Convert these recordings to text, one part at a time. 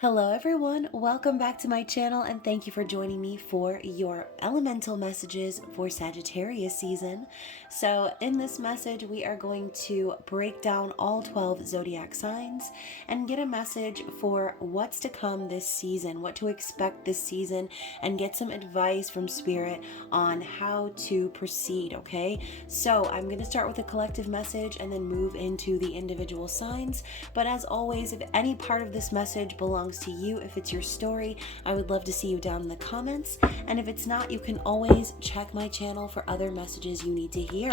Hello everyone, welcome back to my channel and thank you for joining me for your elemental messages for Sagittarius season. So in this message we are going to break down all 12 zodiac signs and get a message for what's to come this season, what to expect this season, and get some advice from spirit on how to proceed, okay? So I'm going to start with a collective message and then move into the individual signs, but as always, if any part of this message belongs to you, if it's your story, I would love to see you down in the comments. And if it's not, you can always check my channel for other messages you need to hear.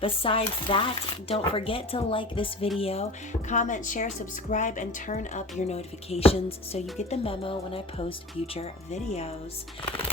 Besides that, don't forget to like this video, comment, share, subscribe, and turn up your notifications so you get the memo when I post future videos.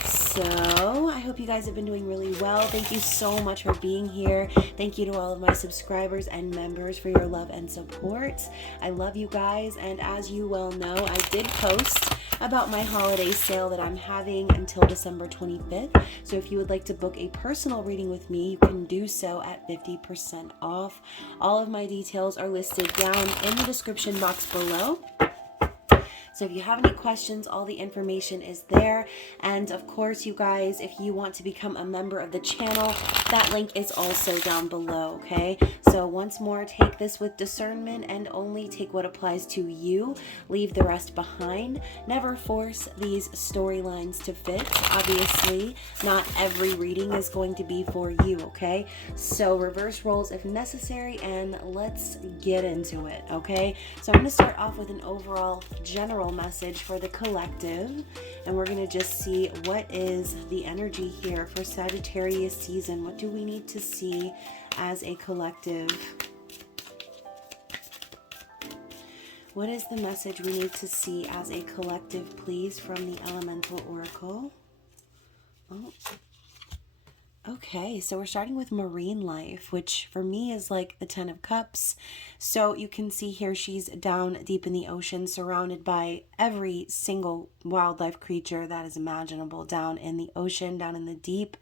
So I hope you guys have been doing really well. Thank you so much for being here. Thank you to all of my subscribers and members for your love and support. I love you guys, and as you well know, I did post about my holiday sale that I'm having until December 25th. So if you would like to book a personal reading with me, you can do so at 50% off. All of my details are listed down in the description box below. So if you have any questions, all the information is there. And of course, you guys, if you want to become a member of the channel, that link is also down below, okay? So once more, take this with discernment and only take what applies to you. Leave the rest behind. Never force these storylines to fit. Obviously, not every reading is going to be for you, okay? So reverse roles if necessary, and let's get into it, okay? So I'm going to start off with an overall general message for the collective, and we're going to just see what is the energy here for Sagittarius season. What do we need to see as a collective? What is the message we need to see as a collective, please, from the Elemental Oracle? Oh. Okay, so we're starting with marine life, which for me is like the 10 of Cups. So you can see here she's down deep in the ocean, surrounded by every single wildlife creature that is imaginable down in the ocean, down in the deep.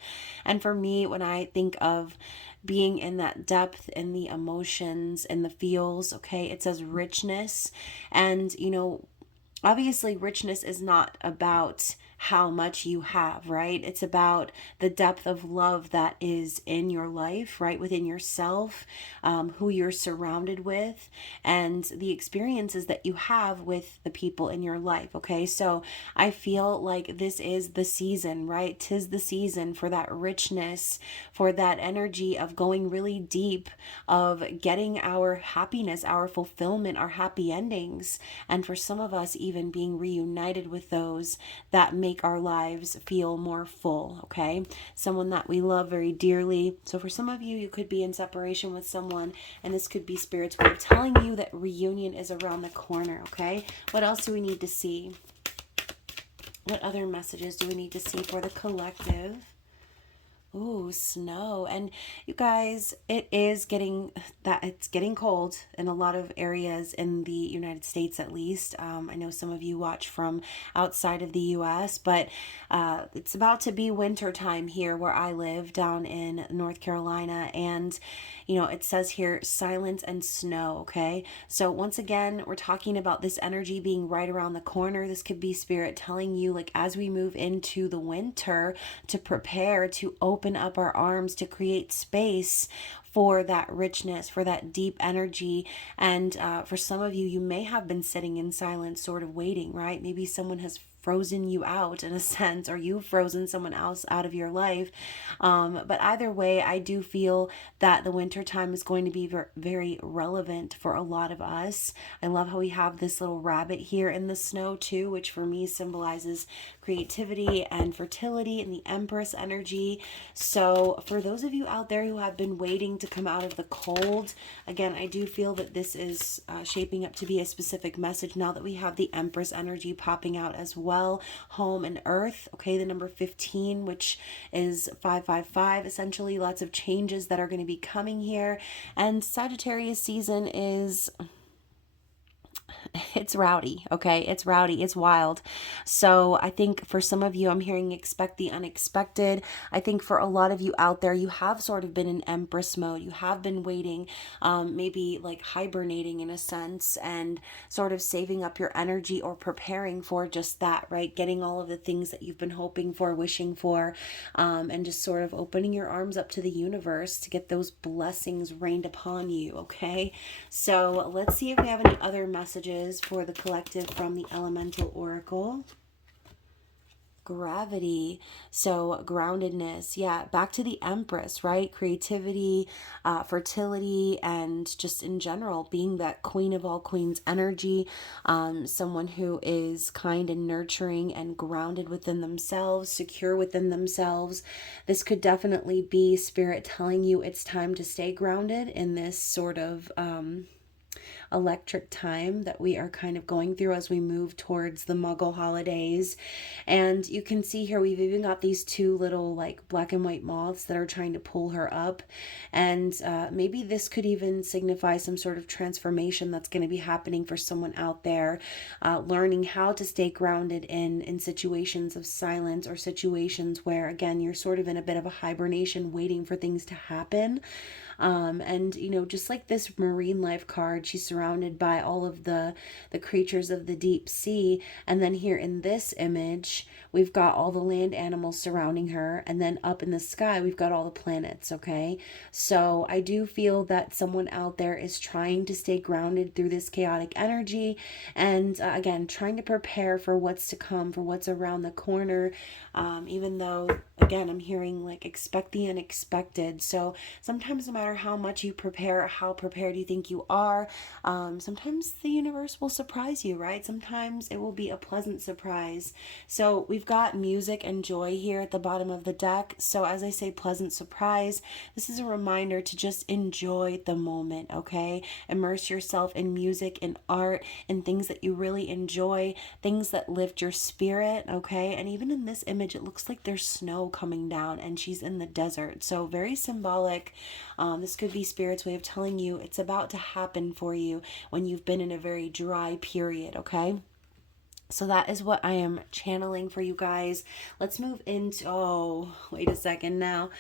And for me, when I think of being in that depth, in the emotions, in the feels, okay, it says richness. And, you know, obviously richness is not about how much you have, right? It's about the depth of love that is in your life, right? Within yourself, who you're surrounded with, and the experiences that you have with the people in your life, okay? So I feel like this is the season, right? 'Tis the season for that richness, for that energy of going really deep, of getting our happiness, our fulfillment, our happy endings, and for some of us even being reunited with those that make our lives feel more full, okay? Someone that we love very dearly. So for some of you, you could be in separation with someone, and this could be Spirit's way of telling you that reunion is around the corner, okay? What else do we need to see? What other messages do we need to see for the collective? Ooh, snow. And you guys, it's getting cold in a lot of areas in the United States, at least. I know some of you watch from outside of the US, but it's about to be winter time here where I live down in North Carolina. And, you know, it says here silence and snow, okay? So once again, we're talking about this energy being right around the corner. This could be Spirit telling you, like, as we move into the winter, to prepare to open up our arms, to create space for that richness, for that deep energy. And for some of you, you may have been sitting in silence, sort of waiting, right? Maybe someone has frozen you out in a sense, or you've frozen someone else out of your life. But either way, I do feel that the winter time is going to be very relevant for a lot of us. I love how we have this little rabbit here in the snow too, which for me symbolizes creativity and fertility and the Empress energy. So for those of you out there who have been waiting to come out of the cold, again, I do feel that this is shaping up to be a specific message now that we have the Empress energy popping out as well. Home and earth, okay, the number 15, which is 555, essentially lots of changes that are going to be coming here. And Sagittarius season is it's rowdy, okay? It's rowdy, it's wild. So I think for some of you, I'm hearing expect the unexpected. I think for a lot of you out there, you have sort of been in Empress mode. You have been waiting, maybe like hibernating in a sense, and sort of saving up your energy or preparing for just that, right? Getting all of the things that you've been hoping for, wishing for, and just sort of opening your arms up to the universe to get those blessings rained upon you, okay? So let's see if we have any other messages for the collective from the Elemental Oracle. Gravity, so groundedness, yeah, back to the Empress, right? Creativity, fertility, and just in general being that queen of all queens energy, someone who is kind and nurturing and grounded within themselves, secure within themselves. This could definitely be spirit telling you it's time to stay grounded in this sort of electric time that we are kind of going through as we move towards the Muggle holidays. And you can see here we've even got these two little like black and white moths that are trying to pull her up. And maybe this could even signify some sort of transformation that's going to be happening for someone out there, learning how to stay grounded in situations of silence, or situations where, again, you're sort of in a bit of a hibernation waiting for things to happen. And you know, just like this marine life card, she's surrounded by all of the creatures of the deep sea. And then here in this image, we've got all the land animals surrounding her, and then up in the sky we've got all the planets. Okay, so I do feel that someone out there is trying to stay grounded through this chaotic energy, and again, trying to prepare for what's to come, for what's around the corner. Even though, again, I'm hearing like expect the unexpected. So sometimes no matter how much you prepare, how prepared you think you are, sometimes the universe will surprise you, right? Sometimes it will be a pleasant surprise. So we've got music and joy here at the bottom of the deck. So as I say, pleasant surprise, this is a reminder to just enjoy the moment, okay? Immerse yourself in music and art and things that you really enjoy, things that lift your spirit, okay? And even in this image, it looks like there's snow coming down and she's in the desert. So very symbolic. This could be Spirit's way of telling you it's about to happen for you when you've been in a very dry period, okay? So that is what I am channeling for you guys. Let's move into, oh, wait a second now.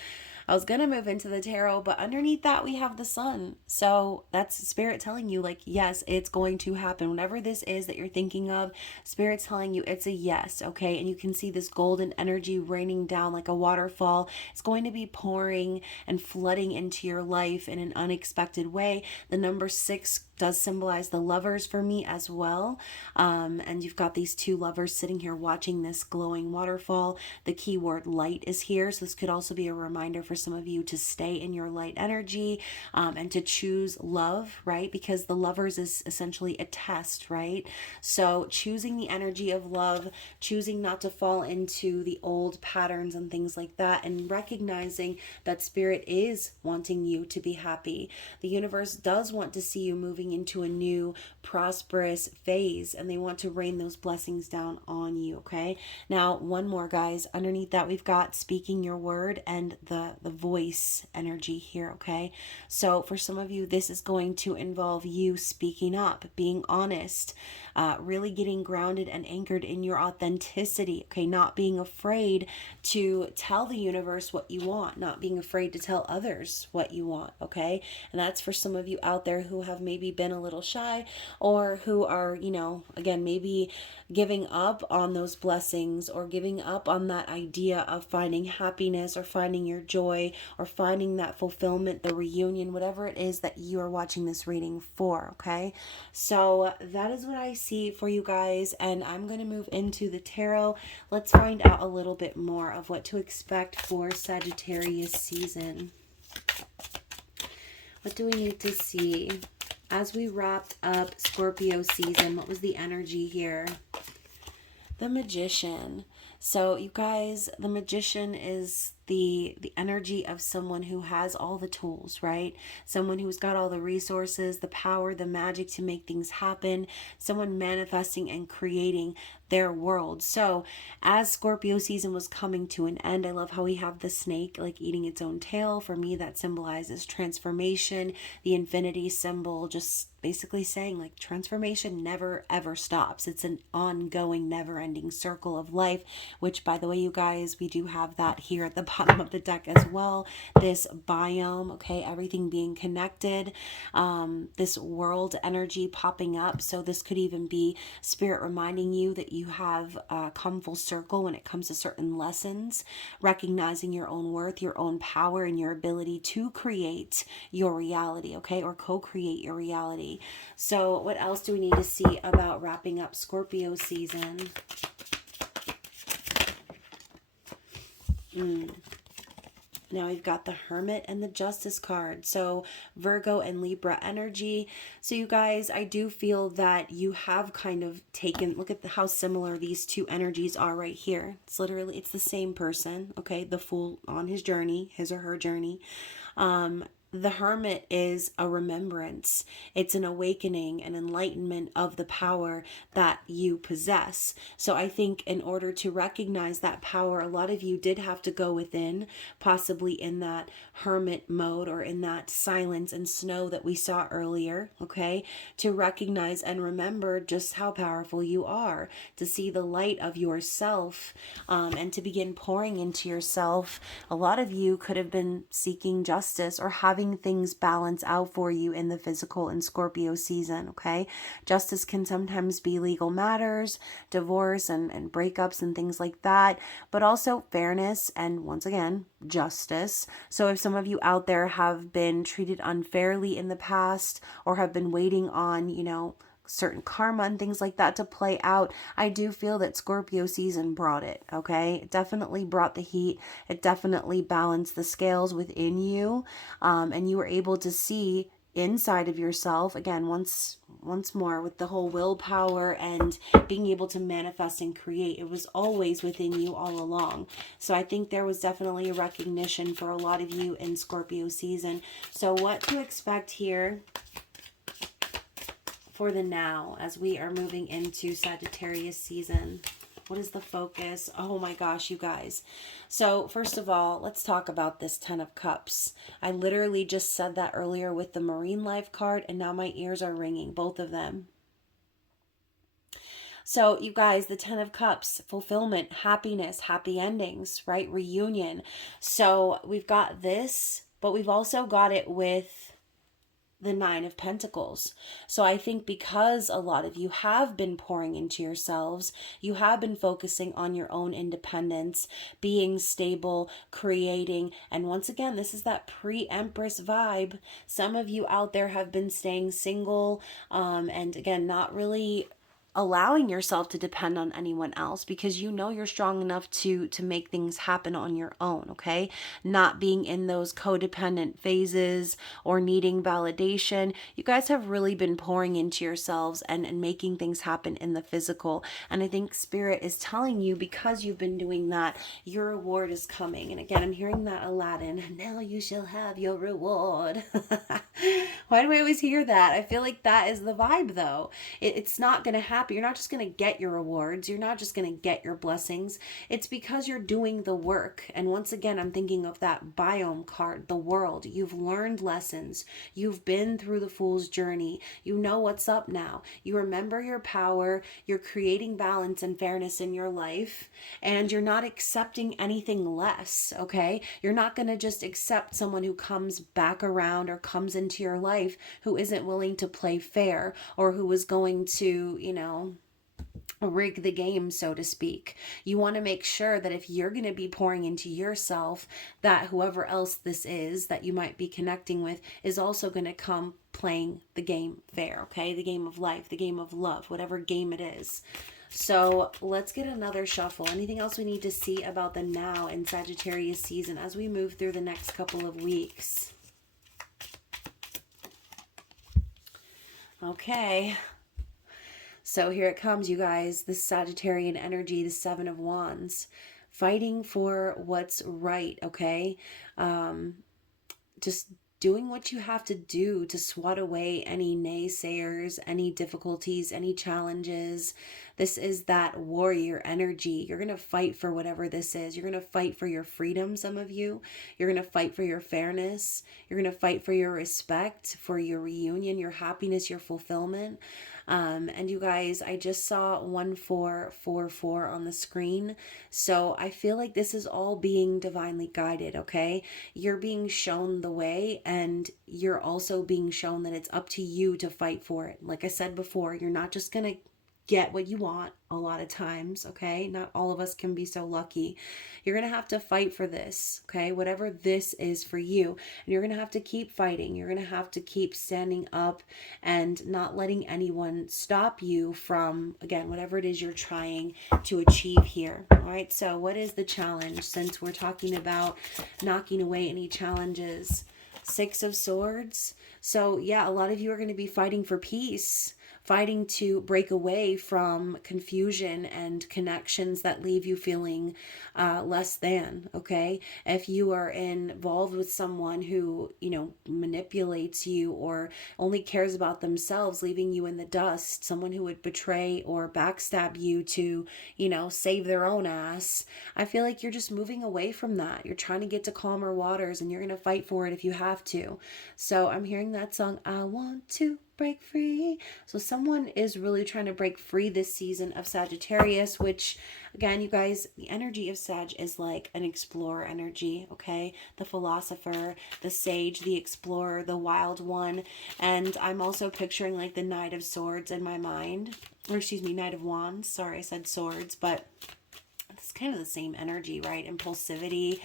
I was going to move into the tarot, but underneath that we have the sun. So that's Spirit telling you, like, yes, it's going to happen. Whatever this is that you're thinking of, Spirit's telling you it's a yes, okay? And you can see this golden energy raining down like a waterfall. It's going to be pouring and flooding into your life in an unexpected way. The number 6 does symbolize the lovers for me as well. And you've got these two lovers sitting here watching this glowing waterfall. The keyword light is here. So this could also be a reminder for some of you to stay in your light energy, and to choose love, right? Because the lovers is essentially a test, right? So choosing the energy of love, choosing not to fall into the old patterns and things like that, and recognizing that Spirit is wanting you to be happy. The universe does want to see you moving into a new prosperous phase, and they want to rain those blessings down on you, okay? Now, one more, guys. Underneath that, we've got speaking your word and the voice energy here, okay? So for some of you, this is going to involve you speaking up, being honest, really getting grounded and anchored in your authenticity, okay? Not being afraid to tell the universe what you want, not being afraid to tell others what you want, okay? And that's for some of you out there who have maybe been a little shy, or who are, you know, again, maybe giving up on those blessings, or giving up on that idea of finding happiness, or finding your joy, or finding that fulfillment, the reunion, whatever it is that you are watching this reading for, okay? So that is what I see for you guys, and I'm going to move into the tarot. Let's find out a little bit more of what to expect for Sagittarius season. What do we need to see? As we wrapped up Scorpio season, what was the energy here? The Magician. So you guys, the Magician is the energy of someone who has all the tools, right? Someone who's got all the resources, the power, the magic to make things happen, someone manifesting and creating their world. So as Scorpio season was coming to an end, I love how we have the snake like eating its own tail. For me, that symbolizes transformation, the infinity symbol, just basically saying like transformation never ever stops. It's an ongoing, never ending circle of life, which by the way, you guys, we do have that here at the bottom of the deck as well. This biome, okay, everything being connected, this world energy popping up. So this could even be spirit reminding you that you have come full circle when it comes to certain lessons, recognizing your own worth, your own power, and your ability to create your reality, okay, or co-create your reality. So what else do we need to see about wrapping up Scorpio season? Now we've got the Hermit and the Justice card. So Virgo and Libra energy. So you guys, I do feel that you have kind of taken, look at how similar these two energies are right here. It's literally, it's the same person, okay? The Fool on his journey, his or her journey. The Hermit is a remembrance. It's an awakening, an enlightenment of the power that you possess. So I think in order to recognize that power, a lot of you did have to go within, possibly in that hermit mode or in that silence and snow that we saw earlier, okay, to recognize and remember just how powerful you are, to see the light of yourself, and to begin pouring into yourself. A lot of you could have been seeking justice or having things balance out for you in the physical in Scorpio season, okay? Justice can sometimes be legal matters, divorce and breakups and things like that, but also fairness and, once again, justice. So if some of you out there have been treated unfairly in the past or have been waiting on, you know, certain karma and things like that to play out, I do feel that Scorpio season brought it, okay? It definitely brought the heat. It definitely balanced the scales within you, and you were able to see inside of yourself, again, once more with the whole willpower and being able to manifest and create. It was always within you all along. So I think there was definitely a recognition for a lot of you in Scorpio season. So what to expect here for the now as we are moving into Sagittarius season? What is the focus? Oh my gosh, you guys. So first of all, let's talk about this 10 of Cups. I literally just said that earlier with the Marine Life card, and now my ears are ringing, both of them. So you guys, the 10 of Cups, fulfillment, happiness, happy endings, right? Reunion. So we've got this, but we've also got it with the 9 of Pentacles. So I think because a lot of you have been pouring into yourselves, you have been focusing on your own independence, being stable, creating, and once again, this is that pre-Empress vibe. Some of you out there have been staying single, and again, not really allowing yourself to depend on anyone else because you know you're strong enough to make things happen on your own, okay? Not being in those codependent phases or needing validation. You guys have really been pouring into yourselves and making things happen in the physical. And I think Spirit is telling you, because you've been doing that, your reward is coming. And again, I'm hearing that Aladdin, now you shall have your reward. Why do I always hear that? I feel like that is the vibe though. It's not going to happen. You're not just going to get your rewards. You're not just going to get your blessings. It's because you're doing the work. And once again, I'm thinking of that biome card, the world. You've learned lessons. You've been through the Fool's journey. You know what's up now. You remember your power. You're creating balance and fairness in your life. And you're not accepting anything less, okay? You're not going to just accept someone who comes back around or comes into your life who isn't willing to play fair or who is going to, you know, rig the game, so to speak. You want to make sure that if you're going to be pouring into yourself, that whoever else this is that you might be connecting with is also going to come playing the game fair, okay? The game of life, the game of love, whatever game it is. So let's get another shuffle. Anything else we need to see about the now in Sagittarius season as we move through the next couple of weeks? Okay. So here it comes, you guys, the Sagittarian energy, the Seven of Wands, fighting for what's right, okay? Just doing what you have to do to swat away any naysayers, any difficulties, any challenges. This is that warrior energy. You're going to fight for whatever this is. You're going to fight for your freedom, some of you. You're going to fight for your fairness. You're going to fight for your respect, for your reunion, your happiness, your fulfillment. And you guys, I just saw 1444 on the screen. So I feel like this is all being divinely guided, okay? You're being shown the way, and you're also being shown that it's up to you to fight for it. Like I said before, you're not just going to get what you want a lot of times, okay? Not all of us can be so lucky. You're going to have to fight for this, okay? Whatever this is for you. And you're going to have to keep fighting. You're going to have to keep standing up and not letting anyone stop you from, again, whatever it is you're trying to achieve here. All right, so what is the challenge, since we're talking about knocking away any challenges? Six of Swords. So yeah, a lot of you are going to be fighting for peace, fighting to break away from confusion and connections that leave you feeling less than, okay? If you are involved with someone who, manipulates you or only cares about themselves, leaving you in the dust, someone who would betray or backstab you to, save their own ass, I feel like you're just moving away from that. You're trying to get to calmer waters, and you're going to fight for it if you have to. So I'm hearing that song, I Want to Break Free. So someone is really trying to break free this season of Sagittarius, which, again, you guys, the energy of Sag is like an explorer energy, okay? The philosopher, the sage, the explorer, the wild one. And I'm also picturing like the Knight of Swords in my mind, or excuse me, Knight of Wands. Sorry, I said swords, but it's kind of the same energy, right? Impulsivity,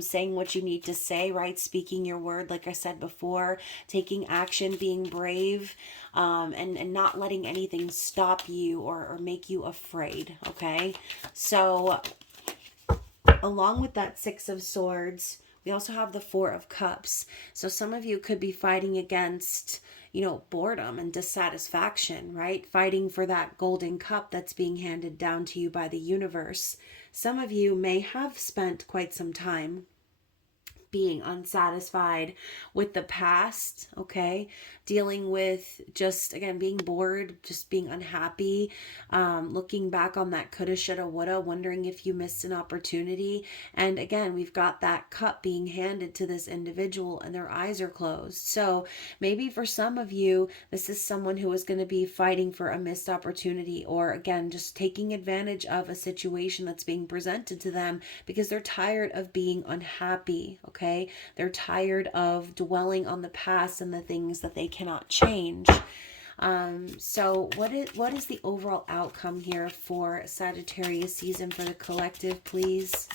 saying what you need to say, right? Speaking your word, like I said before, taking action, being brave, and not letting anything stop you or make you afraid, okay? So along with that Six of Swords, we also have the Four of Cups. So some of you could be fighting against, boredom and dissatisfaction, right? Fighting for that golden cup that's being handed down to you by the universe. Some of you may have spent quite some time being unsatisfied with the past, okay? Dealing with just, again, being bored, just being unhappy, looking back on that coulda, shoulda, woulda, wondering if you missed an opportunity. And again, we've got that cup being handed to this individual and their eyes are closed. So maybe for some of you, this is someone who is going to be fighting for a missed opportunity, or again, just taking advantage of a situation that's being presented to them because they're tired of being unhappy, okay? They're tired of dwelling on the past and the things that they cannot change. So what is the overall outcome here for Sagittarius season for the collective, please?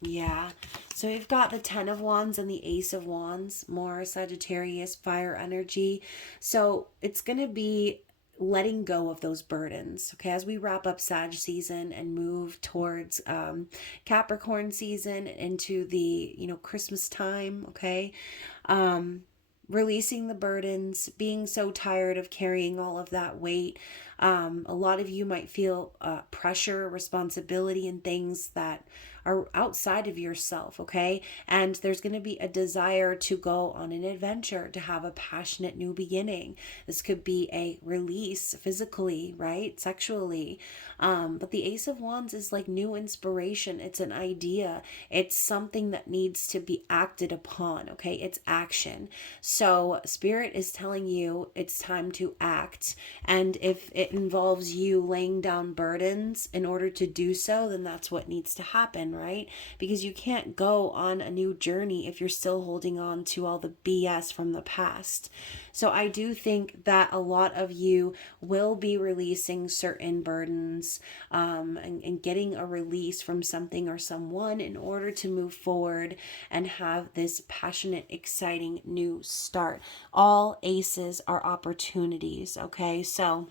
Yeah. So we've got the Ten of Wands and the Ace of Wands, more Sagittarius fire energy. So it's going to be letting go of those burdens, okay, as we wrap up Sag season and move towards Capricorn season into the Christmas time, okay, releasing the burdens, being so tired of carrying all of that weight. A lot of you might feel pressure, responsibility, and things that are outside of yourself, okay? And there's going to be a desire to go on an adventure, to have a passionate new beginning. This could be a release physically, right? Sexually. But the Ace of Wands is like new inspiration. It's an idea. It's something that needs to be acted upon, okay? It's action. So Spirit is telling you it's time to act. And if it involves you laying down burdens in order to do so, then that's what needs to happen, right? Because you can't go on a new journey if you're still holding on to all the BS from the past. So I do think that a lot of you will be releasing certain burdens and getting a release from something or someone in order to move forward and have this passionate, exciting new start. All aces are opportunities, okay? So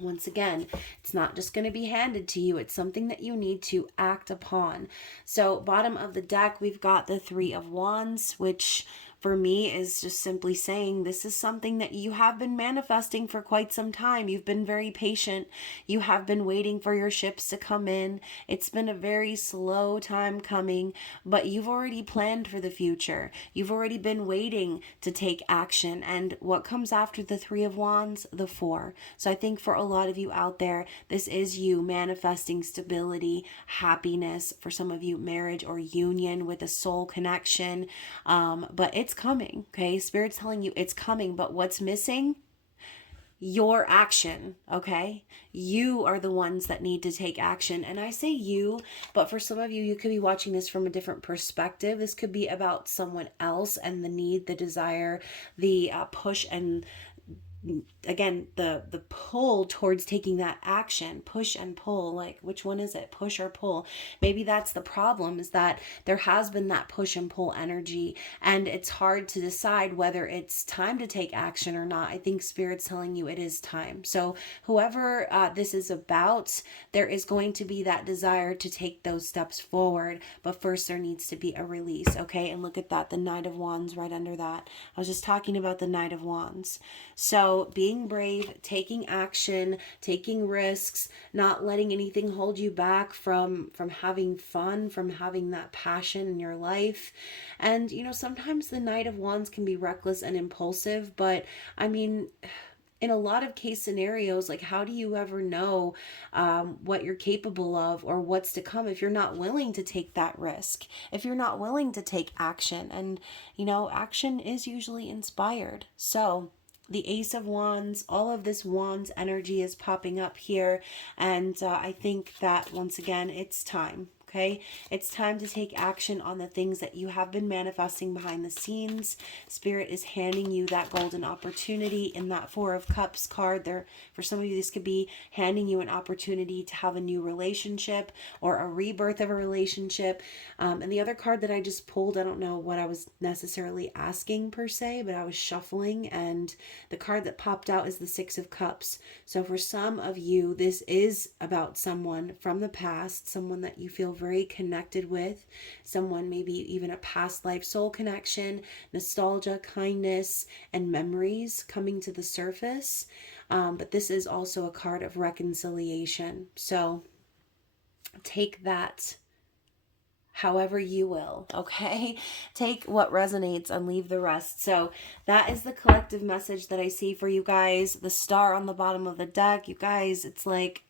once again, it's not just going to be handed to you. It's something that you need to act upon. So bottom of the deck, we've got the Three of Wands, which for me is just simply saying this is something that you have been manifesting for quite some time. You've been very patient. You have been waiting for your ships to come in. It's been a very slow time coming, but you've already planned for the future. You've already been waiting to take action. And what comes after the Three of Wands? The Four. So I think for a lot of you out there, this is you manifesting stability, happiness, for some of you, marriage or union with a soul connection. But it's coming, okay? Spirit's telling you it's coming, but what's missing? Your action, okay? You are the ones that need to take action. And I say you, but for some of you, you could be watching this from a different perspective. This could be about someone else and the need, the desire, the push, and again, the pull towards taking that action. Push and pull, like which one is it? Push or pull? Maybe that's the problem, is that there has been that push and pull energy, and it's hard to decide whether it's time to take action or not. I think Spirit's telling you it is time. So whoever this is about, there is going to be that desire to take those steps forward, but first there needs to be a release, okay? And look at that, the Knight of Wands right under that. I was just talking about the Knight of Wands. So being brave, taking action, taking risks, not letting anything hold you back from having fun, from having that passion in your life. And, you know, sometimes the Knight of Wands can be reckless and impulsive, but I mean, in a lot of case scenarios, like how do you ever know what you're capable of or what's to come if you're not willing to take that risk, if you're not willing to take action? And, you know, action is usually inspired. So the Ace of Wands, all of this Wands energy is popping up here. And I think that once again, it's time. Okay, it's time to take action on the things that you have been manifesting behind the scenes. Spirit is handing you that golden opportunity in that Four of Cups card. There, for some of you, this could be handing you an opportunity to have a new relationship or a rebirth of a relationship. And the other card that I just pulled, I don't know what I was necessarily asking per se, but I was shuffling, and the card that popped out is the Six of Cups. So for some of you, this is about someone from the past, someone that you feel very connected with, someone maybe even a past life soul connection, nostalgia, kindness, and memories coming to the surface. But this is also a card of reconciliation. So take that however you will, okay? Take what resonates and leave the rest. So that is the collective message that I see for you guys. The star on the bottom of the deck, you guys, it's like,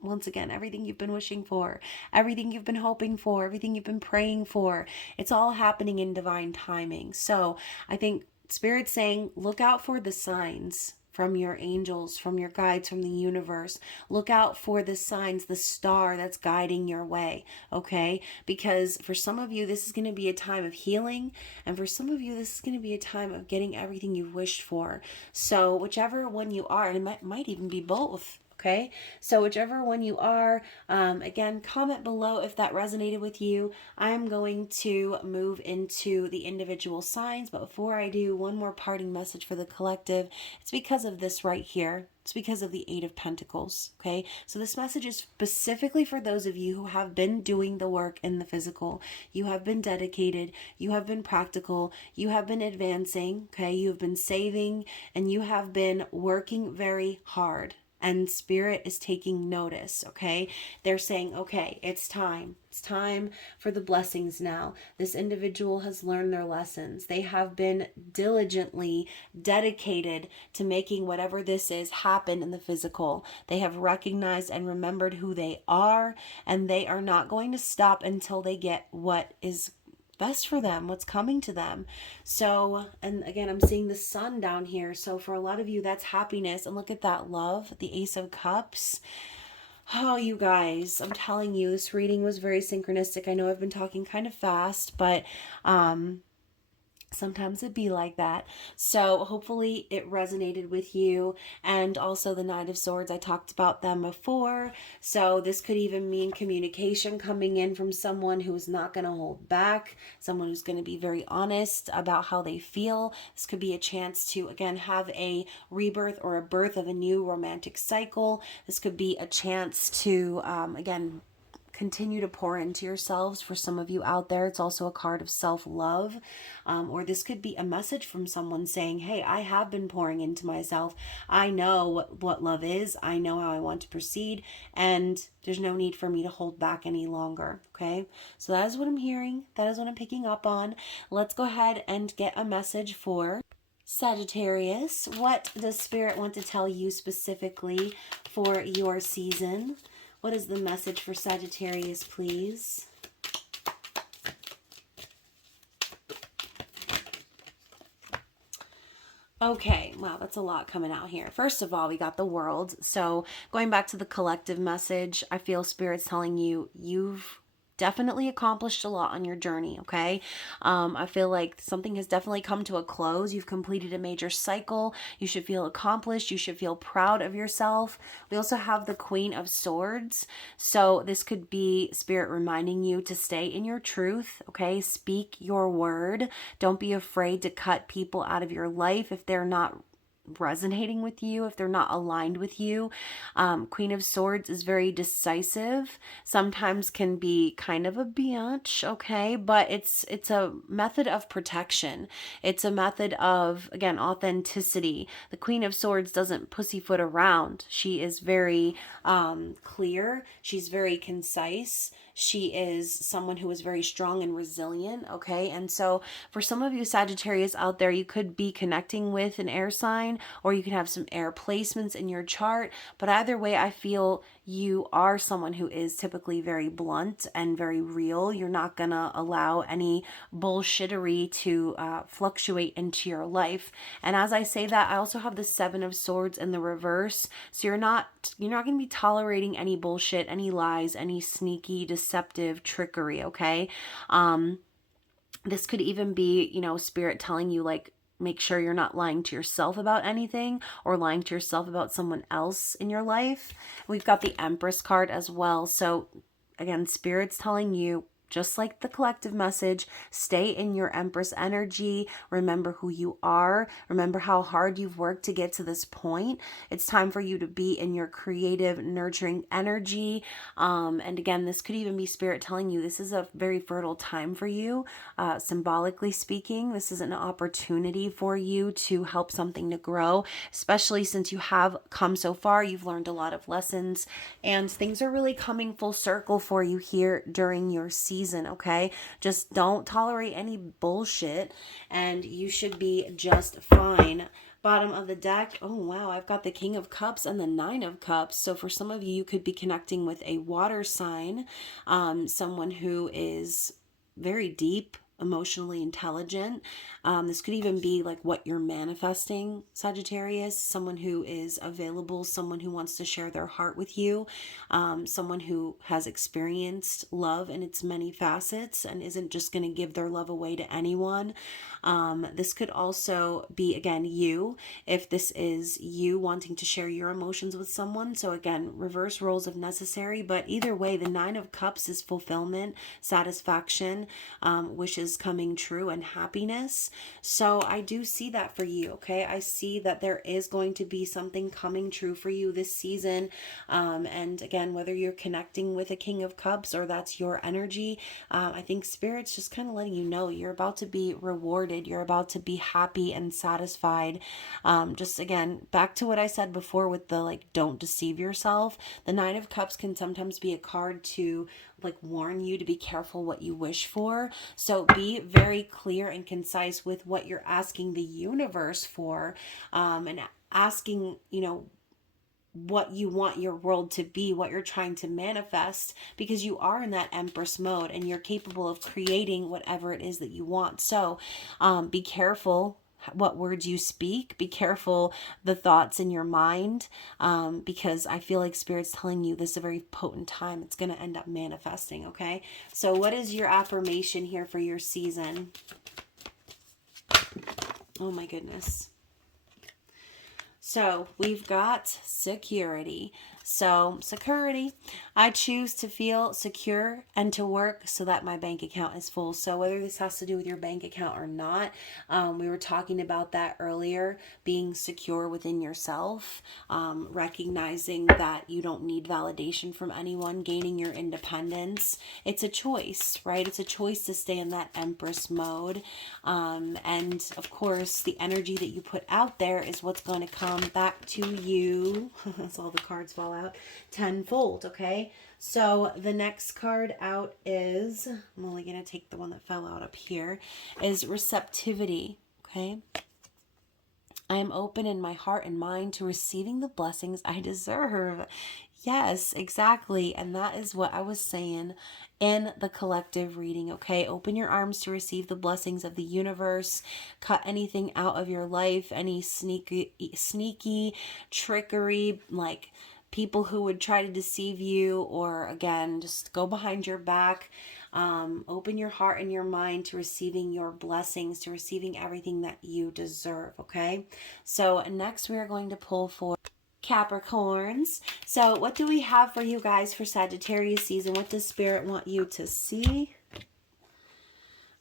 once again, everything you've been wishing for, everything you've been hoping for, everything you've been praying for, it's all happening in divine timing. So I think Spirit's saying, look out for the signs from your angels, from your guides, from the universe. Look out for the signs, the star that's guiding your way, okay? Because for some of you, this is going to be a time of healing, and for some of you, this is going to be a time of getting everything you've wished for. So whichever one you are, and it might even be both. Okay, so whichever one you are, again, comment below if that resonated with you. I'm going to move into the individual signs, but before I do, one more parting message for the collective. It's because of this right here. It's because of the Eight of Pentacles, okay? So this message is specifically for those of you who have been doing the work in the physical. You have been dedicated, you have been practical, you have been advancing, okay? You have been saving, and you have been working very hard. And Spirit is taking notice, okay? They're saying, okay, it's time. It's time for the blessings now. This individual has learned their lessons. They have been diligently dedicated to making whatever this is happen in the physical. They have recognized and remembered who they are, and they are not going to stop until they get what is best for them, what's coming to them. So, and again, I'm seeing the sun down here. So for a lot of you, that's happiness. And look at that love, the Ace of Cups. Oh, you guys, I'm telling you, this reading was very synchronistic. I know I've been talking kind of fast, but sometimes it'd be like that. So hopefully it resonated with you. And also the Knight of Swords, I talked about them before. So this could even mean communication coming in from someone who is not going to hold back, someone who's going to be very honest about how they feel. This could be a chance to, again, have a rebirth or a birth of a new romantic cycle. This could be a chance to, again, continue to pour into yourselves. For some of you out there, it's also a card of self-love, or this could be a message from someone saying, hey, I have been pouring into myself. I know what love is. I know how I want to proceed, and there's no need for me to hold back any longer. Okay, so that is what I'm hearing. That is what I'm picking up on. Let's go ahead and get a message for Sagittarius. What does Spirit want to tell you specifically for your season? What is the message for Sagittarius, please? Okay, wow, that's a lot coming out here. First of all, we got the World. So going back to the collective message, I feel Spirit's telling you, you've definitely accomplished a lot on your journey, okay? I feel like something has definitely come to a close. You've completed a major cycle. You should feel accomplished. You should feel proud of yourself. We also have the Queen of Swords. So this could be Spirit reminding you to stay in your truth, okay? Speak your word. Don't be afraid to cut people out of your life if they're not resonating with you, if they're not aligned with you. Queen of Swords is very decisive, sometimes can be kind of a biatch, okay, but it's a method of protection. It's a method of, again, authenticity. The Queen of Swords doesn't pussyfoot around. She is very clear. She's very concise. She is someone who is very strong and resilient, okay? And so for some of you Sagittarius out there, you could be connecting with an air sign, or you can have some air placements in your chart. But either way, I feel you are someone who is typically very blunt and very real. You're not going to allow any bullshittery to fluctuate into your life. And as I say that, I also have the Seven of Swords in the reverse. So you're not going to be tolerating any bullshit, any lies, any sneaky, deceptive trickery, okay? This could even be, Spirit telling you, like, make sure you're not lying to yourself about anything or lying to yourself about someone else in your life. We've got the Empress card as well. So again, Spirit's telling you, just like the collective message, stay in your Empress energy. Remember who you are. Remember how hard you've worked to get to this point. It's time for you to be in your creative, nurturing energy. And again, this could even be Spirit telling you this is a very fertile time for you. Symbolically speaking, this is an opportunity for you to help something to grow, especially since you have come so far. You've learned a lot of lessons, and things are really coming full circle for you here during your season. Okay, just don't tolerate any bullshit and you should be just fine. Bottom of the deck, oh wow, I've got the King of Cups and the Nine of Cups. So for some of you, you could be connecting with a water sign, someone who is very deep, emotionally intelligent. This could even be like what you're manifesting, Sagittarius, someone who is available, someone who wants to share their heart with you, someone who has experienced love in its many facets and isn't just going to give their love away to anyone. This could also be, again, you, if this is you wanting to share your emotions with someone. So again, reverse roles if necessary, but either way, the Nine of Cups is fulfillment, satisfaction, wishes coming true, and happiness. So I do see that for you, okay? I see that there is going to be something coming true for you this season. And again, whether you're connecting with a King of Cups or that's your energy, I think Spirit's just kind of letting you know you're about to be rewarded. You're about to be happy and satisfied. Just again, back to what I said before with the, like, don't deceive yourself. The Nine of Cups can sometimes be a card to, like, warn you to be careful what you wish for. So be very clear and concise with what you're asking the universe for, and asking, what you want your world to be, what you're trying to manifest, because you are in that Empress mode and you're capable of creating whatever it is that you want. So be careful what words you speak. Be careful the thoughts in your mind, because I feel like Spirit's telling you this is a very potent time. It's going to end up manifesting, okay? So what is your affirmation here for your season? Oh my goodness. So we've got security. So, security. I choose to feel secure and to work so that my bank account is full. So, whether this has to do with your bank account or not, we were talking about that earlier, being secure within yourself, recognizing that you don't need validation from anyone, gaining your independence. It's a choice, right? It's a choice to stay in that Empress mode. And of course, the energy that you put out there is what's going to come back to you. As all the cards fall out tenfold. Okay, so the next card out is, I'm only going to take the one that fell out up here, is receptivity. Okay, I am open in my heart and mind to receiving the blessings I deserve. Yes, exactly. And that is what I was saying in the collective reading. Okay, open your arms to receive the blessings of the universe. Cut anything out of your life, any sneaky trickery, like people who would try to deceive you, or again, just go behind your back. Open your heart and your mind to receiving your blessings, to receiving everything that you deserve. Okay, so next we are going to pull for Capricorns. So what do we have for you guys for Sagittarius season? What does Spirit want you to see?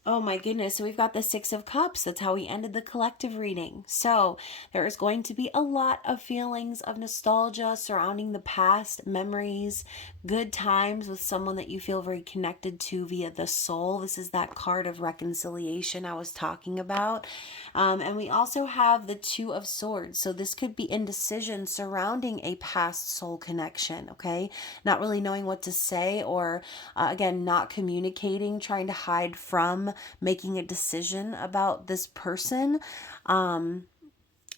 Oh my goodness. So we've got the Six of Cups. That's how we ended the collective reading. So there is going to be a lot of feelings of nostalgia surrounding the past, memories, good times with someone that you feel very connected to via the soul. This is that card of reconciliation I was talking about. And we also have the Two of Swords. So this could be indecision surrounding a past soul connection, okay? Not really knowing what to say, or again, not communicating, trying to hide from making a decision about this person.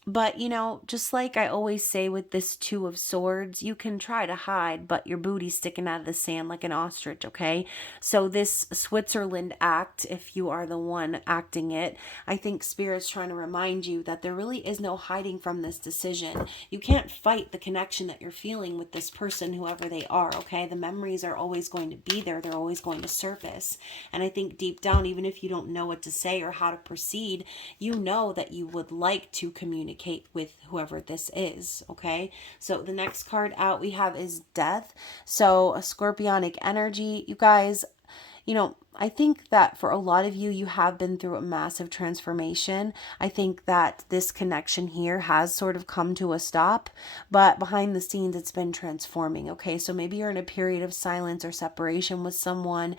But, you know, just like I always say with this Two of Swords, you can try to hide, but your booty's sticking out of the sand like an ostrich, okay? So this Switzerland act, if you are the one acting it, I think Spirit's trying to remind you that there really is no hiding from this decision. You can't fight the connection that you're feeling with this person, whoever they are, okay? The memories are always going to be there. They're always going to surface. And I think deep down, even if you don't know what to say or how to proceed, you know that you would like to communicate with whoever this is, okay? So the next card out we have is Death. So a scorpionic energy. You guys, you know, I think that for a lot of you, you have been through a massive transformation. I think that this connection here has sort of come to a stop, but behind the scenes, it's been transforming. Okay, so maybe you're in a period of silence or separation with someone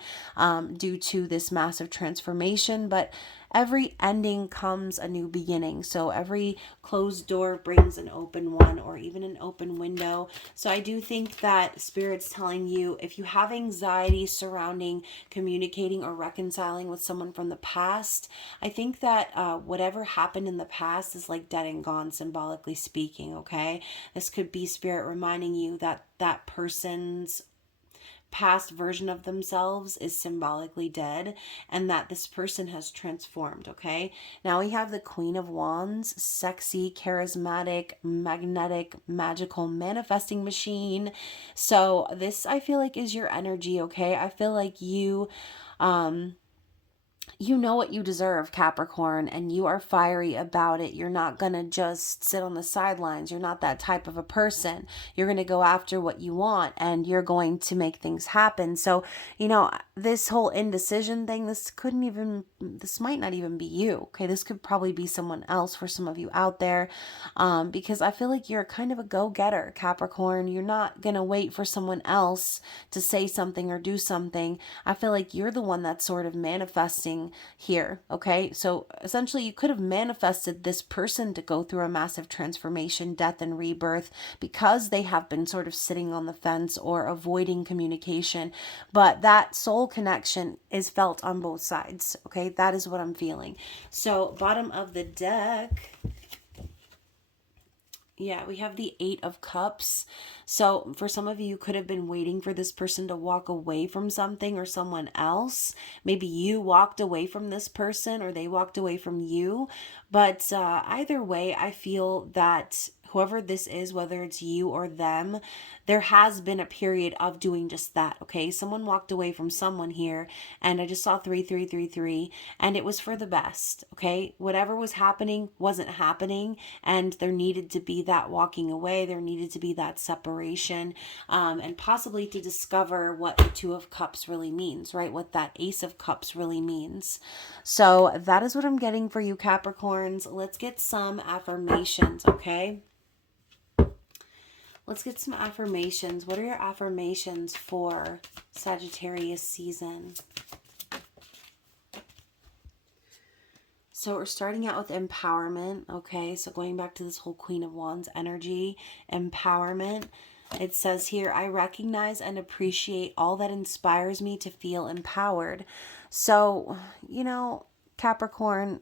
due to this massive transformation, but every ending comes a new beginning. So every closed door brings an open one, or even an open window. So I do think that Spirit's telling you, if you have anxiety surrounding communicating or reconciling with someone from the past, I think that whatever happened in the past is like dead and gone, symbolically speaking, okay? This could be Spirit reminding you that that person's past version of themselves is symbolically dead, and that this person has transformed. Okay, now we have the Queen of Wands, sexy, charismatic, magnetic, magical, manifesting machine. So this, I feel like, is your energy. Okay, I feel like you know what you deserve, Capricorn, and you are fiery about it. You're not going to just sit on the sidelines. You're not that type of a person. You're going to go after what you want, and you're going to make things happen. So, you know, this whole indecision thing, this might not even be you. Okay, this could probably be someone else for some of you out there, because I feel like you're kind of a go-getter, Capricorn. You're not going to wait for someone else to say something or do something. I feel like you're the one that's sort of manifesting here. Okay, so essentially you could have manifested this person to go through a massive transformation, death and rebirth, because they have been sort of sitting on the fence or avoiding communication. But that soul connection is felt on both sides. Okay, that is what I'm feeling. So bottom of the deck, yeah, we have the Eight of Cups. So for some of you, you could have been waiting for this person to walk away from something or someone else. Maybe you walked away from this person or they walked away from you. But either way, I feel that whoever this is, whether it's you or them, there has been a period of doing just that, okay? Someone walked away from someone here, and I just saw 3333, and it was for the best, okay? Whatever was happening wasn't happening, and there needed to be that walking away. There needed to be that separation, and possibly to discover what the Two of Cups really means, right? What that Ace of Cups really means. So that is what I'm getting for you, Capricorns. Let's get some affirmations, okay? Let's get some affirmations. What are your affirmations for Sagittarius season? So we're starting out with empowerment, okay? So going back to this whole Queen of Wands energy, empowerment. It says here, I recognize and appreciate all that inspires me to feel empowered. So, you know, Capricorn,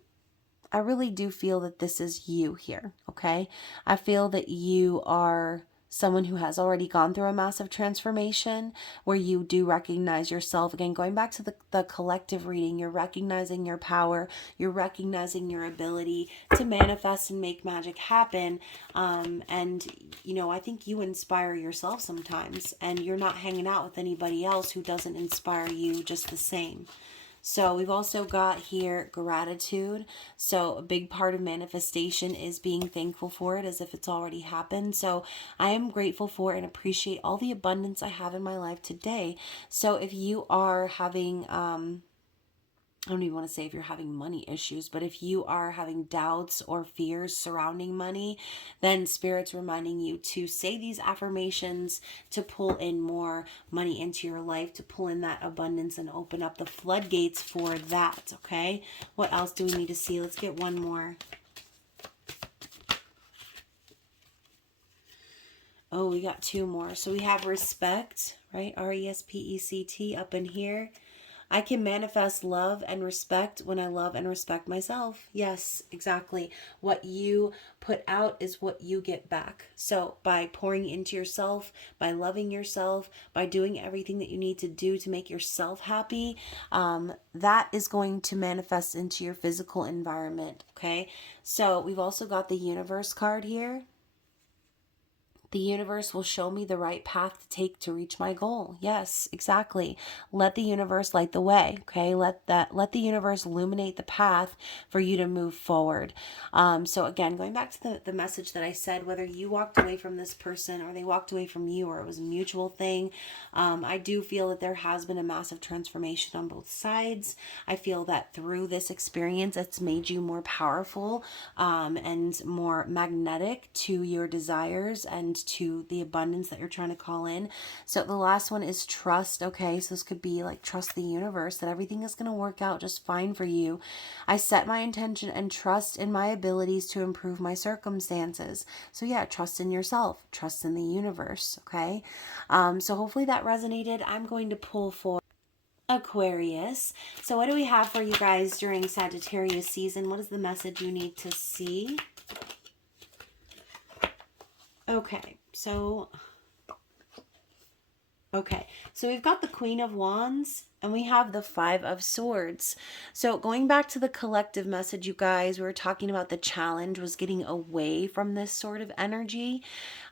I really do feel that this is you here, okay? I feel that you are someone who has already gone through a massive transformation where you do recognize yourself. Again, going back to the collective reading, you're recognizing your power, you're recognizing your ability to manifest and make magic happen. And, you know, I think you inspire yourself sometimes, and you're not hanging out with anybody else who doesn't inspire you just the same. So we've also got here gratitude. So a big part of manifestation is being thankful for it as if it's already happened. So I am grateful for and appreciate all the abundance I have in my life today. So if you are having, I don't even want to say if you're having money issues, but if you are having doubts or fears surrounding money, then Spirit's reminding you to say these affirmations to pull in more money into your life, to pull in that abundance and open up the floodgates for that, okay? What else do we need to see? Let's get one more. Oh, we got two more. So we have respect, right? R-E-S-P-E-C-T up in here. I can manifest love and respect when I love and respect myself. Yes, exactly. What you put out is what you get back. So by pouring into yourself, by loving yourself, by doing everything that you need to do to make yourself happy, that is going to manifest into your physical environment, okay? So we've also got the Universe card here. The universe will show me the right path to take to reach my goal. Yes, exactly. Let the universe light the way, okay? Let the universe illuminate the path for you to move forward. So again, going back to the message that I said, whether you walked away from this person or they walked away from you or it was a mutual thing, I do feel that there has been a massive transformation on both sides. I feel that through this experience, it's made you more powerful and more magnetic to your desires and to the abundance that you're trying to call in. So the last one is trust. Okay, so this could be like trust the universe that everything is going to work out just fine for you. I set my intention and trust in my abilities to improve my circumstances. So yeah, trust in yourself, trust in the universe. Okay, so hopefully that resonated. I'm going to pull for Aquarius. So what do we have for you guys during Sagittarius season? What is the message you need to see? Okay, so we've got the Queen of Wands and we have the Five of Swords. So going back to the collective message, you guys, we were talking about the challenge was getting away from this sort of energy.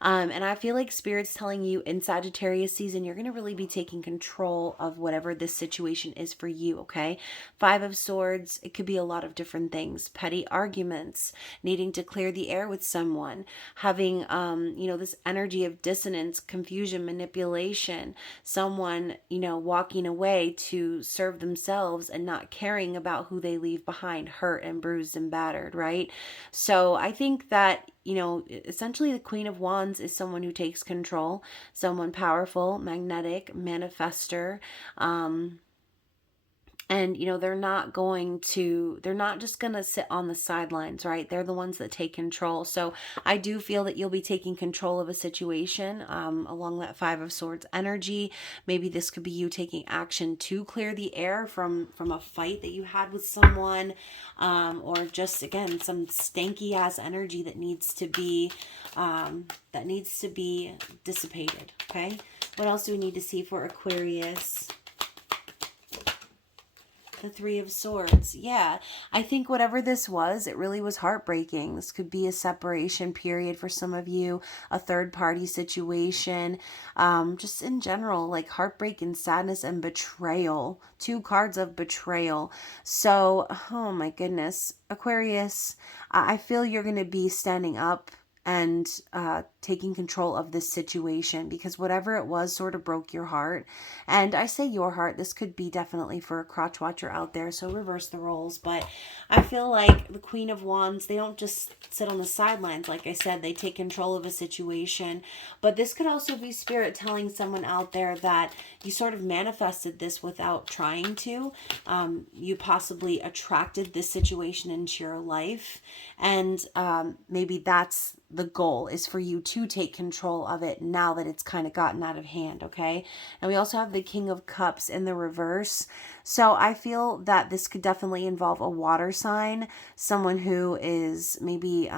And I feel like Spirit's telling you in Sagittarius season, you're going to really be taking control of whatever this situation is for you, okay? Five of Swords, it could be a lot of different things. Petty arguments, needing to clear the air with someone, having, this energy of dissonance, confusion, manipulation, someone, walking away to serve themselves and not caring about who they leave behind, hurt and bruised and battered, right? So I think that, essentially the Queen of Wands is someone who takes control, someone powerful, magnetic, manifester, and, they're not just going to sit on the sidelines, right? They're the ones that take control. So I do feel that you'll be taking control of a situation along that Five of Swords energy. Maybe this could be you taking action to clear the air from a fight that you had with someone, or just, again, some stanky ass energy that needs to be dissipated, okay? What else do we need to see for Aquarius? The Three of Swords. Yeah. I think whatever this was, it really was heartbreaking. This could be a separation period for some of you, a third party situation, just in general, like heartbreak and sadness and betrayal. Two cards of betrayal. So, oh my goodness. Aquarius, I feel you're going to be standing up and taking control of this situation, because whatever it was sort of broke your heart. And I say your heart, this could be definitely for a crotch watcher out there, so reverse the roles. But I feel like the Queen of Wands, they don't just sit on the sidelines. Like I said, they take control of a situation. But this could also be Spirit telling someone out there that you sort of manifested this without trying to. You possibly attracted this situation into your life, and maybe that's the goal, is for you to take control of it now that it's kind of gotten out of hand. Okay. And we also have the King of Cups in the reverse. So I feel that this could definitely involve a water sign, someone who is maybe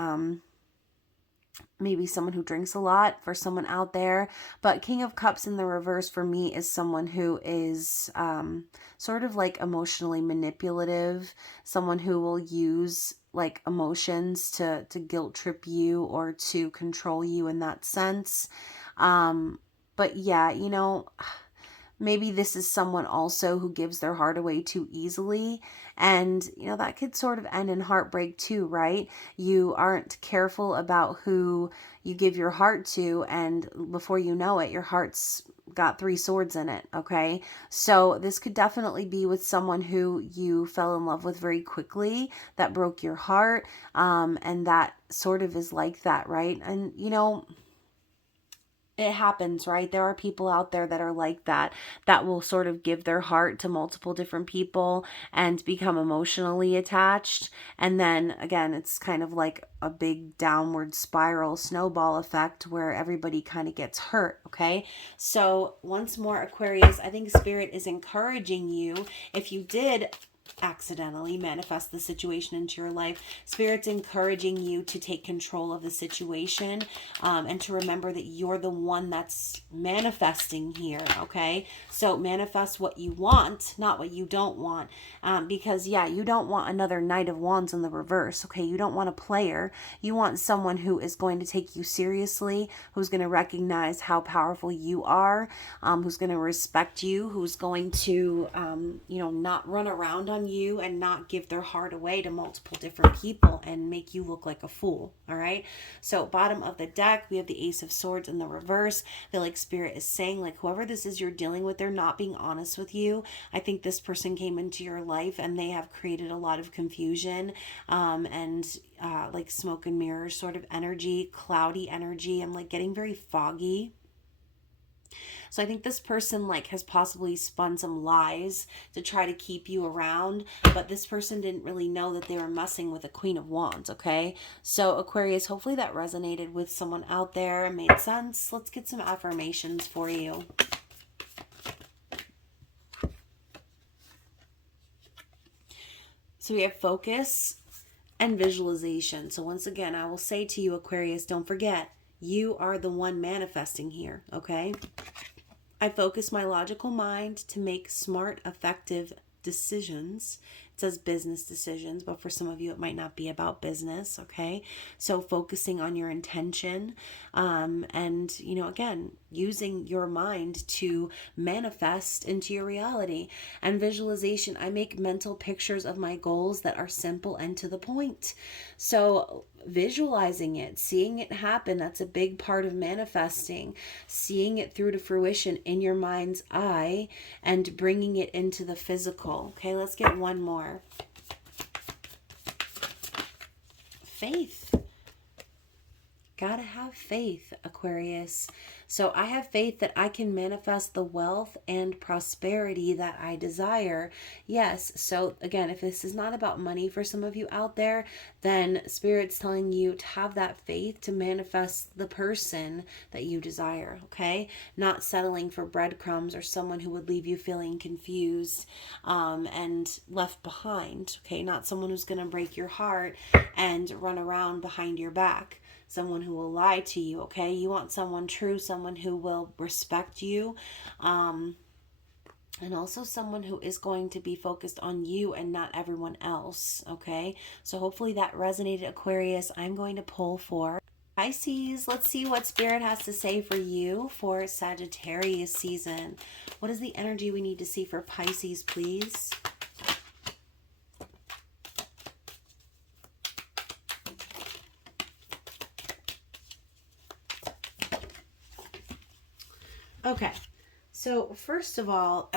someone who drinks a lot for someone out there. But King of Cups in the reverse for me is someone who is sort of like emotionally manipulative, someone who will use like emotions to guilt trip you or to control you in that sense. But yeah, maybe this is someone also who gives their heart away too easily. And, that could sort of end in heartbreak too, right? You aren't careful about who you give your heart to, and before you know it, your heart's got three swords in it, okay? So this could definitely be with someone who you fell in love with very quickly, that broke your heart, and that sort of is like that, right? And, it happens, right? There are people out there that are like that will sort of give their heart to multiple different people and become emotionally attached. And then again, it's kind of like a big downward spiral snowball effect where everybody kind of gets hurt. Okay. So once more, Aquarius, I think Spirit is encouraging you, if you did accidentally manifest the situation into your life, Spirit's encouraging you to take control of the situation, and to remember that you're the one that's manifesting here. Okay, so manifest what you want, not what you don't want, because you don't want another Knight of Wands in the reverse. Okay, you don't want a player. You want someone who is going to take you seriously, who's going to recognize how powerful you are, who's going to respect you, who's going to not run around on you and not give their heart away to multiple different people and make you look like a fool. All right. So bottom of the deck, we have the Ace of Swords in the reverse. I feel like Spirit is saying, like, whoever this is you're dealing with, they're not being honest with you. I think this person came into your life and they have created a lot of confusion, and like smoke and mirrors sort of energy, cloudy energy, and like getting very foggy. So I think this person like has possibly spun some lies to try to keep you around, but this person didn't really know that they were messing with a Queen of Wands, okay? So Aquarius, hopefully that resonated with someone out there and made sense. Let's get some affirmations for you. So we have focus and visualization. So once again, I will say to you, Aquarius, don't forget, you are the one manifesting here, okay? I focus my logical mind to make smart, effective decisions. It says business decisions, but for some of you, it might not be about business, okay? So focusing on your intention, and, again, using your mind to manifest into your reality. And visualization, I make mental pictures of my goals that are simple and to the point. So visualizing it, seeing it happen, that's a big part of manifesting. Seeing it through to fruition in your mind's eye and bringing it into the physical. Okay, let's get one more. Faith. Gotta have faith, Aquarius. So I have faith that I can manifest the wealth and prosperity that I desire. Yes. So again, if this is not about money for some of you out there, then Spirit's telling you to have that faith to manifest the person that you desire. Okay. Not settling for breadcrumbs or someone who would leave you feeling confused, and left behind. Okay. Not someone who's going to break your heart and run around behind your back. Someone who will lie to you, okay? You want someone true, someone who will respect you, and also someone who is going to be focused on you and not everyone else. Okay, so hopefully that resonated, Aquarius. I'm going to pull for Pisces. Let's see what Spirit has to say for you for Sagittarius season. What is the energy we need to see for Pisces, please? Okay, so first of all,